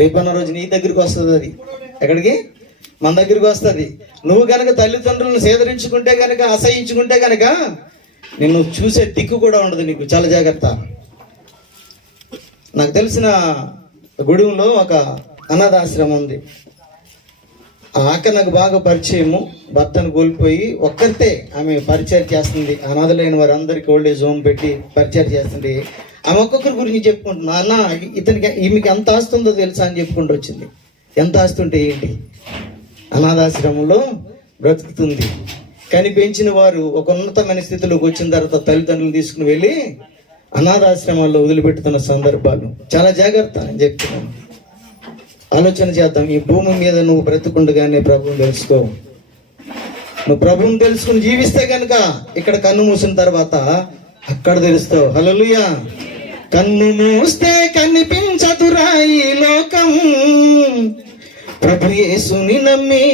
రేపన్న రోజు నీ దగ్గరికి వస్తుంది. అది ఎక్కడికి? మన దగ్గరికి వస్తుంది. నువ్వు కనుక తల్లిదండ్రులను సేదరించుకుంటే కనుక, అసహించుకుంటే కనుక నిన్ను చూసే దిక్కు కూడా ఉండదు నీకు. చాలా జాగ్రత్త. నాకు తెలిసిన గూడెంలో ఒక అనాథాశ్రమం ఉంది. ఆ అక్క నాకు బాగా పరిచయము. భర్తను కోల్పోయి ఒక్కరితే ఆమె పరిచయం చేస్తుంది. అనాథలైన వారందరికీ ఓల్డ్ ఏజ్ హోమ్ పెట్టి పరిచయం చేస్తుంది. ఆమె ఒక్కొక్కరి గురించి చెప్పుకుంటుంది. అన్న ఈమెకి ఎంత ఆస్తుందో తెలుసా అని చెప్పుకుంటూ వచ్చింది. ఎంత ఆస్తుంటే ఏంటి, అనాథాశ్రమంలో బ్రతుకుతుంది. కానీ పెంచిన వారు ఒక ఉన్నతమైన స్థితిలోకి వచ్చిన తర్వాత తల్లిదండ్రులు తీసుకుని వెళ్ళి అనాథాశ్రమాల్లో వదిలిపెట్టుతున్న సందర్భాలు. చాలా జాగ్రత్త అని చెప్తున్నాను. ఆలోచన చేద్దాం. ఈ భూమి మీద నువ్వు బ్రతుకుండగానే ప్రభువుని తెలుసుకో. నువ్వు ప్రభువుని తెలుసుకుని జీవిస్తే కనుక ఇక్కడ కన్ను మూసిన తర్వాత అక్కడ తెలుస్తావు. హల్లెలూయా. కన్ను మూస్తే కనిపించదురా ఈ లోకం, ప్రభు యేసుని నమ్మి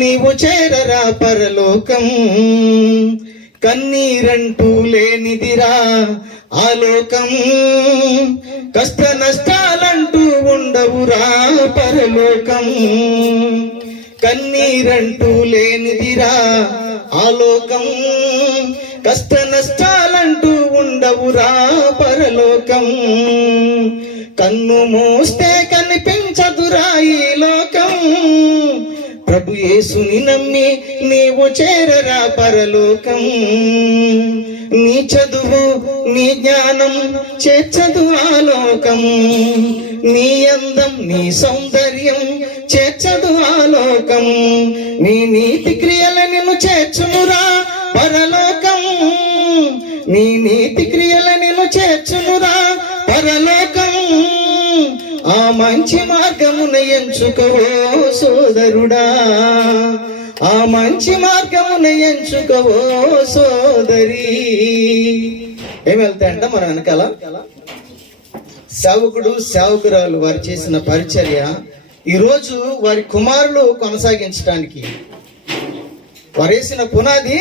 నీవు చేరరా పరలోకం. కన్నీరంటూ లేనిదిరా ఆలోకం, కష్ట నష్టాలంటూ ఉండవురా పరలోకం. కన్నీరంటూ లేనిదిరా ఆలోకం, కష్ట నష్టాలంటూ ఉండవురా పరలోకం. కన్ను మూస్తే కనిపించదురా ఈ లోకం. ప్రభు యేసుని నమ్మి నీవు చేరరా పరలోకం. నీ చదువు నీ జ్ఞానం చేర్చదు ఆలోకం. నీ అందం నీ సౌందర్యం చేర్చదు ఆలోకం. నీ నీతి క్రియల నిన్ను చేర్చునురా పరలోకం. నీ నీతి క్రియల నిన్ను చేర్చునురా పరలోకం. ఆ మంచి మార్గమున ఎంచుకోవో సోదరుడా, ఆ మంచి మార్గమున ఎంచుకోవో సోదరి. ఏమి వెళ్తాయంట మన వెనకాల సేవకుడు సేవకురాలు వారు చేసిన పరిచర్య ఈరోజు వారి కుమారులు కొనసాగించడానికి వారు వేసిన పునాది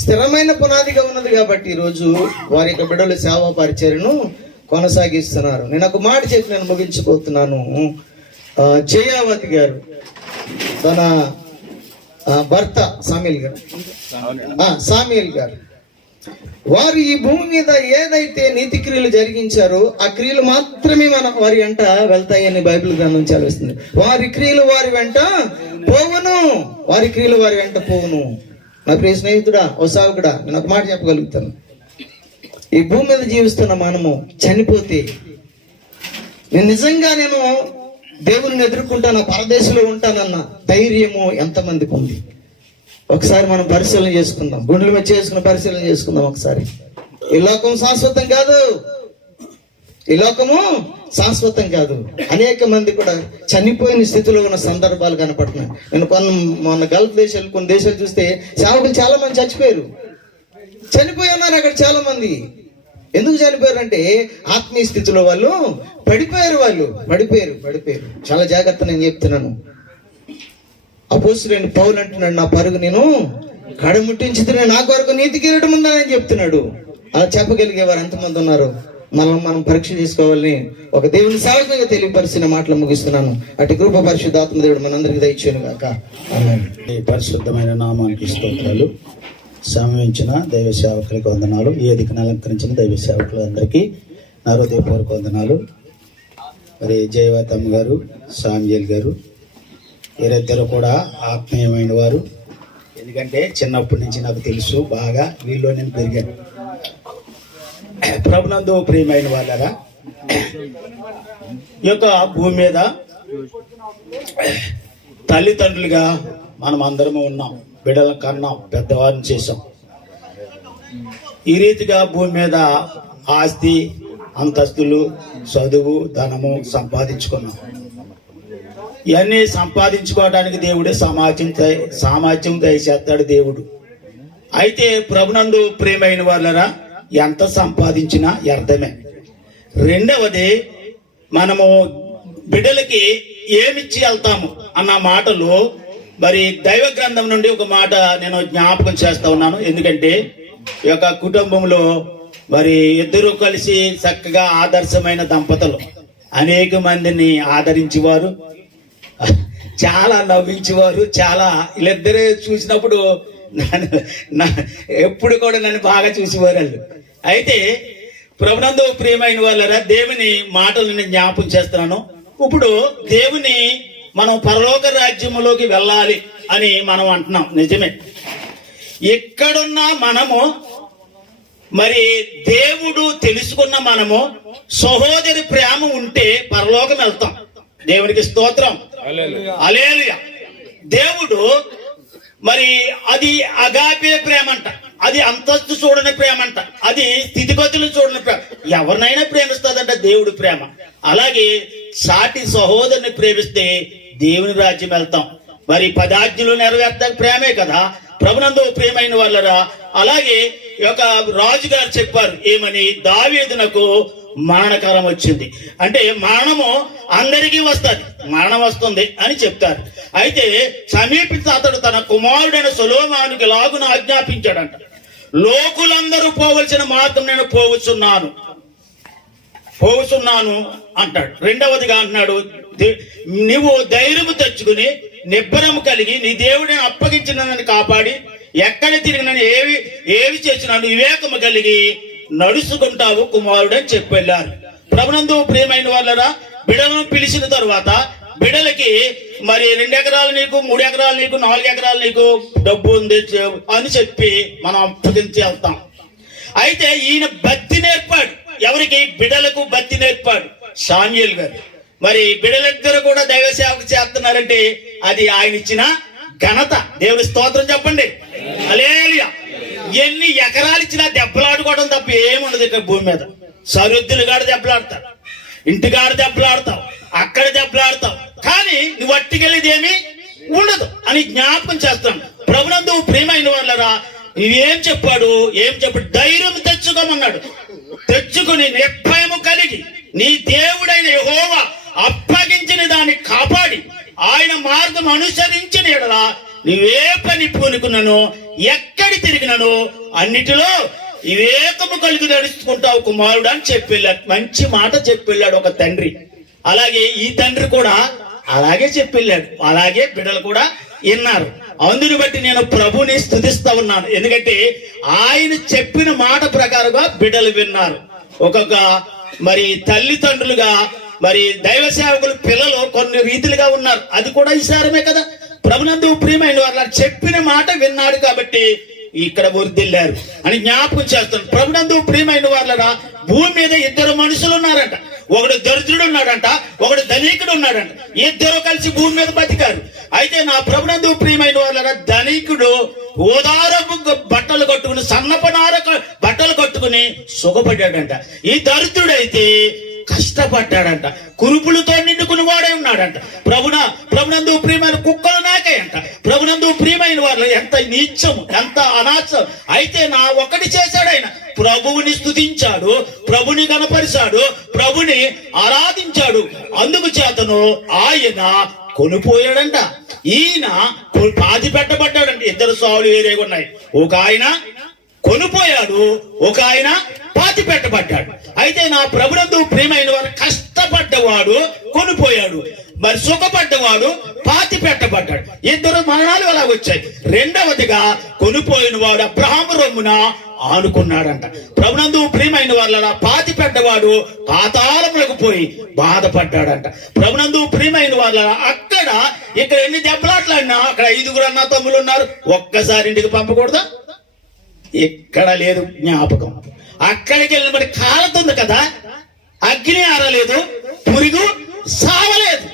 స్థిరమైన పునాదిగా ఉన్నది కాబట్టి ఈరోజు వారి యొక్క బిడ్డలు సేవా పరిచర్యను కొనసాగిస్తున్నారు. నేను ఒక మాట చెప్పి నేను ముగించిపోతున్నాను. జయావతి గారు తన భర్త సామ్యుల్ గారు వారు ఈ భూమి మీద ఏదైతే నీతి క్రియలు జరిగించారో ఆ క్రియలు మాత్రమే వారి వెంట వెళ్తాయని బైబిల్ గ్రంథం చదివిస్తుంది. వారి క్రియలు వారి వెంట పోవును, వారి క్రియలు వారి వెంట పోవును. నా ప్రియ స్నేహితుడా, ఓ సావుకుడా, నేను ఒక మాట చెప్పగలుగుతాను. ఈ భూమి మీద జీవిస్తున్న మనము చనిపోతే నేను దేవుని ఎదుర్కొంటాను, పరదేశంలో ఉంటానన్న ధైర్యము ఎంతమందికి ఉంది? ఒకసారి మనం పరిశీలన చేసుకుందాం, గుండెల మీద చేసుకున్న పరిశీలన చేసుకుందాం ఒకసారి. ఈ లోకం శాశ్వతం కాదు, ఈ లోకము శాశ్వతం కాదు. అనేక మంది కూడా చనిపోయిన స్థితిలో ఉన్న సందర్భాలు కనపడుతున్నాయి. నేను మొన్న గల్ఫ్ దేశాలు కొన్ని దేశాలు చూస్తే సేవకులు చాలా మంది చనిపోయి ఉన్నారు అక్కడ చాలా మంది. ఎందుకు చనిపోయారు అంటే ఆత్మీయ స్థితిలో వాళ్ళు పడిపోయారు. చాలా జాగ్రత్త నేను చెప్తున్నాను. అపోస్తలుడైన పౌలు అంటున్నాడు, నా పరుగు నేను కడముట్టించుతున్నాను, నా కొరకు నీతి కిరీటం ఉందని చెప్తున్నాడు. అలా చెప్పగలిగేవారు ఎంతమంది ఉన్నారు? మనం పరీక్ష చేసుకోవాలని ఒక దేవుని సేవకునిగా తెలియపరిచిన మాటలు ముగిస్తున్నాను. అటు కృప పరిశుద్ధాత్మ దేవుడు మనందరికీ దయచేయను గాక. ఆమేన్. ఈ పరిశుద్ధమైన నామానికి స్తోత్రాలు. సమయించిన దైవ సేవకులకు వందనాలు. ఈ వేదికను అలంకరించిన దైవ సేవకులందరికీ నా హృదయపూర్వక వందనాలు. మరి జయవతమ్మ గారు, సామ్యుల్ గారు వీరిద్దరు కూడా ఆత్మీయమైన వారు. ఎందుకంటే చిన్నప్పటి నుంచి నాకు తెలుసు బాగా, వీళ్ళు నేను పెరిగాను. ప్రభునందు ప్రియమైన వాళ్ళరా, ఈ యొక్క భూమి మీద తల్లిదండ్రులుగా మనం అందరము ఉన్నాం, బిడ్డలను కన్నాం, పెద్దవారిని చేసాం. ఈ రీతిగా భూమి మీద ఆస్తి అంతస్తులు చదువు ధనము సంపాదించుకున్నాం. ఇవన్నీ సంపాదించుకోవడానికి దేవుడే సామర్థ్యం దయచేస్తాడు దేవుడు. అయితే ప్రభునందు ప్రియమైన వాళ్ళరా, ఎంత సంపాదించినా వ్యర్థమే. రెండవది, మనము బిడ్డలకి ఏమిచ్చి వెళ్తాము అన్న మాటలు మరి దైవ గ్రంథం నుండి ఒక మాట నేను జ్ఞాపకం చేస్తా ఉన్నాను. ఎందుకంటే ఈ యొక్క కుటుంబంలో మరి ఇద్దరు కలిసి చక్కగా ఆదర్శమైన దంపతులు, అనేక మందిని ఆదరించేవారు, చాలా నవ్వించేవారు. చాలా వీళ్ళిద్దరే చూసినప్పుడు ఎప్పుడు కూడా నన్ను బాగా చూసేవారు వాళ్ళు. అయితే ప్రభునందు ప్రియమైన వాళ్ళరా, దేవుని మాటలు నేను జ్ఞాపకం చేస్తున్నాను. ఇప్పుడు దేవుని మనం పరలోక రాజ్యంలోకి వెళ్ళాలి అని మనం అంటున్నాం, నిజమే. ఎక్కడున్నా మనము మరి దేవుడు తెలుసుకున్న మనము సహోదరి ప్రేమ ఉంటే పరలోకం వెళ్తాం. దేవునికి స్తోత్రం, హల్లెలూయా. దేవుడు మరి అది అగాపే ప్రేమ అంట, అది అంతస్తు చూడని ప్రేమ అంట, అది స్థితిగతులు చూడని ప్రేమ. ఎవరినైనా ప్రేమిస్తుందంట దేవుడు ప్రేమ. అలాగే సాటి సహోదరుని ప్రేమిస్తే దేవుని రాజ్యం వెళ్తాం. మరి 10 ఆజ్ఞలు నెరవేర్తాక ప్రేమే కదా ప్రభునందు ప్రియమైన వాళ్ళరా. అలాగే ఒక రాజుగారు చెప్పారు ఏమని, దావీదునకు మరణకాలం వచ్చింది అంటే మరణము అందరికీ వస్తుంది, మరణం వస్తుంది అని చెప్తారు. అయితే సమీపించి అతడు తన కుమారుడైన సొలొమోనుకి లాగున ఆజ్ఞాపించాడంట, లోకులందరూ పోవలసిన మార్గం నేను పోవచ్చున్నాను అంటాడు. రెండవదిగా అంటున్నాడు, నువ్వు ధైర్యము తెచ్చుకుని నిబ్బరము కలిగి నీ దేవుడిని అప్పగించినని కాపాడి ఎక్కడ తిరిగినని ఏవి చేసినాను వివేకము కలిగి నడుచుకుంటావు కుమారుడు అని చెప్పి వెళ్ళారు. ప్రభునందు ప్రియమైన వాళ్ళరా, బిడలను పిలిచిన తరువాత బిడలకి మరి 2 ఎకరాలు నీకు, 3 ఎకరాలు నీకు, 4 ఎకరాలు నీకు డబ్బు ఉంది అని చెప్పి మనం అప్పగించి వెళ్తాం. అయితే ఈయన బత్తి నేర్పాడు. ఎవరికి? బిడలకు బత్తి నేర్పాడు శామ్యూయేలు గారు. మరి బిడలిద్దరు కూడా దైవ సేవకు చేస్తున్నారంటే అది ఆయన ఇచ్చిన ఘనత. దేవుడి స్తోత్రం చెప్పండి. హల్లెలూయా. ఎన్ని ఎకరాలు ఇచ్చినా దెబ్బలాడుకోవడం తప్ప ఏముండదు ఇక్కడ భూమి మీద. సరుద్దులు గాడు దెబ్బలాడతారు, ఇంటికాడు దెబ్బలాడతావు, అక్కడ దెబ్బలాడతావు, కానీ నువ్వు అట్టుకెళ్ళేది ఏమి ఉండదు అని జ్ఞాపకం చేస్తాను. ప్రభునందు ప్రియమైన వాళ్ళరా, ఏం చెప్పాడు? ధైర్యం తెచ్చుకోమన్నాడు. తెచ్చుకుని నిర్భయము కలిగి నీ దేవుడైన యెహోవా అప్పగించిన దాన్ని కాపాడి ఆయన మార్గం అనుసరించిన ఎడల నువ్వే పని పూనుకున్నాను, ఎక్కడి తిరిగినను అన్నిటిలో వివేకము కలిగి నడుచుకుంటావు కుమారుడు అని చెప్పెళ్ళాడు. మంచి మాట చెప్పెళ్ళాడు ఒక తండ్రి. అలాగే ఈ తండ్రి కూడా అలాగే చెప్పెళ్ళాడు. అలాగే బిడ్డలు కూడా విన్నారు. అందుని బట్టి నేను ప్రభుని స్తుతిస్తా ఉన్నాను. ఎందుకంటే ఆయన చెప్పిన మాట ప్రకారంగా బిడ్డలు విన్నారు. ఒక్కొక్క మరి తల్లిదండ్రులుగా మరి దైవ సేవకులు పిల్లలు కొన్ని రీతిలుగా ఉన్నారు. అది కూడా ఈసారమే కదా. ప్రభునందు ప్రియమైన వాళ్ళ చెప్పిన మాట విన్నాడు కాబట్టి ఇక్కడ వర్ధిల్లారు అని జ్ఞాపకం చేస్తున్నాను. ప్రభునందు ప్రియమైన వాళ్ళరా, భూమి మీద 2 మనుషులు ఉన్నారంట. ఒకడు దరిద్రుడు ఉన్నాడంట, ఒకడు ధనికుడు ఉన్నాడంట. 2 కలిసి భూమి మీద బతికారు. అయితే నా ప్రభునందు ప్రియమైన వాళ్ళరా, ధనికుడు ఓదారపు బట్టలు కట్టుకుని, సన్నపనార బట్టలు కట్టుకుని సుఖపడ్డాడంట. ఈ దరిద్రుడైతే కష్టపడ్డాడంట, కురుపులతో నిండుకుని వాడే ఉన్నాడంట. ప్రభునందు ప్రియమైన కుక్కలు నాకాయంట. ప్రభునందు ప్రియమైన వాళ్ళు ఎంత నీచము, ఎంత అనాచం. అయితే నా ఒకటి చేశాడు ఆయన, ప్రభువుని స్తుతించాడు, ప్రభుని గణపరిచాడు, ప్రభుని ఆరాధించాడు. అందుకు చేతను ఆయన కొనిపోయాడంట. ఈయన పాతి పెట్టబడ్డాడంట. 2 సావులు వేరేగా ఉన్నాయి. ఒక ఆయన కొనిపోయాడు, ఒక ఆయన పాతి పెట్టబడ్డాడు. అయితే నా ప్రభునందు ప్రియమైన వారు, కష్టపడ్డవాడు కొనిపోయాడు, మరి సుఖపడ్డవాడు పాతి పెట్టబడ్డాడు. 2 మరణాలు అలా వచ్చాయి. రెండవదిగా కొనిపోయిన వాడు అబ్రహాము రొమ్మున ఆనుకున్నాడంట. ప్రభునందు ప్రియమైన వాళ్ళ పాతి పెట్టవాడు పాతాళములకు పోయి బాధపడ్డాడంట. ప్రభునందు ప్రియమైన వాళ్ళ ఇక్కడ ఎన్ని దెబ్బలాట్లాడినా అక్కడ 5 అన్న తమ్ముళ్ళు ఉన్నారు. ఒక్కసారి ఇంటికి పంపకూడదా? ఇక్కడ లేదు జ్ఞాపకం. అక్కడికి వెళ్ళిన మరి కాలుతుంది కదా, అగ్ని ఆరలేదు, పురుగు సావలేదు,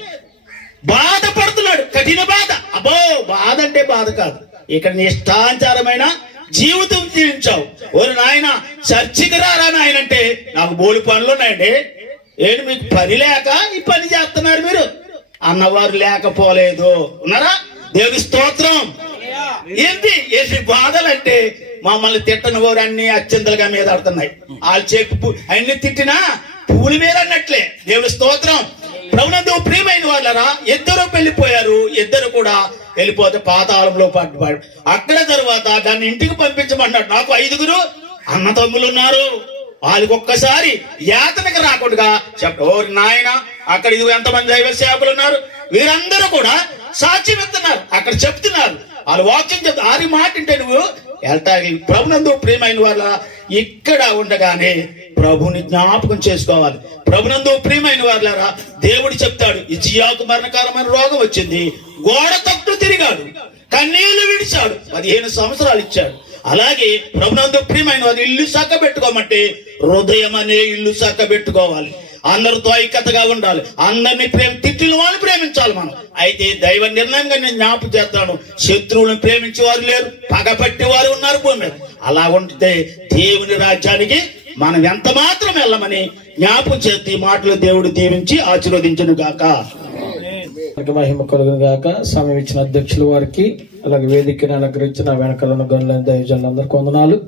బాధపడుతున్నాడు, కఠిన బాధ. అబ్బో, బాధ అంటే బాధ కాదు, ఇక్కడ నిష్ఠాచారమైన జీవితం జీవించావు. ఓరు నాయన, చర్చికి రారా నాయనంటే నాకు బోలు పనులు ఉన్నాయండి. ఏంటి మీకు పని లేక ఈ పని చేస్తున్నారు మీరు అన్నవారు లేకపోలేదు. ఉన్నారా? దేవుని స్తోత్రం. ఏంటి బాధలంటే మమ్మల్ని తిట్టని వారు అన్ని అత్యంతలుగా మీద ఆడుతున్నాయి. వాళ్ళు చెప్పి అన్ని తిట్టినా పువ్వుల మీద అన్నట్లే. దేవుని స్తోత్రం. ప్రభునందు ప్రియమైన వాళ్ళరా, 2 వెళ్ళిపోయారు. 2 కూడా వెళ్ళిపోతే పాతాళంలో పడ్డాడు. అక్కడ తర్వాత దాన్ని ఇంటికి పంపించమన్నాడు. నాకు 5 అన్న తమ్ములు ఉన్నారు, వాళ్ళకి ఒక్కసారి యాతనకి రాకుండా చెప్ప. ఓ నాయన, అక్కడ 2 ఎంతమంది దైవ సేవకులు ఉన్నారు, వీరందరూ కూడా సాక్ష్యం ఇస్తున్నారు, అక్కడ చెప్తున్నారు, వాళ్ళు వాక్యం చెప్తారు. ఆరి మాట అంటే నువ్వు వెళ్తాయి. ప్రభునందు ప్రియమైన వాళ్ళ ఇక్కడ ఉండగానే ప్రభుని జ్ఞాపకం చేసుకోవాలి. ప్రభునందు ప్రియమైన వాళ్ళారా, దేవుడు చెప్తాడు, ఇజ్జియాకు మరణకరమైన రోగం వచ్చింది, గోడ తట్టు తిరిగాడు, కన్నీళ్లు విడిచాడు, 15 సంవత్సరాలు ఇచ్చాడు. అలాగే ప్రభునందు ప్రియమైన వారు ఇల్లు చక్క పెట్టుకోమంటే హృదయం అనే ఇల్లు చక్క పెట్టుకోవాలి. అందరితో ఐక్యతగా ఉండాలి. అందరినీ తిట్టిన వాళ్ళు ప్రేమించాలి మనం. అయితే దైవ నిర్ణయంగా నేను జ్ఞాపకం చేస్తాను, శత్రువులను ప్రేమించే వారు లేరు, పగపట్టే వారు ఉన్నారు భూమి మీద. అలా ఉంటే దేవుని రాజ్యానికి మనం ఎంత మాత్రం వెళ్ళమని జ్ఞాపకం చేస్తే ఈ మాటలు దేవుడు దీవించి ఆశీర్వదించును గాక. మహిమ కలుగును గాక. సమయం ఇచ్చిన అధ్యక్షుల వారికి, అలాగే వేదికను అలంకరించిన వెనకాలను గనులైన దైవజనులందరికీ వందనాలు.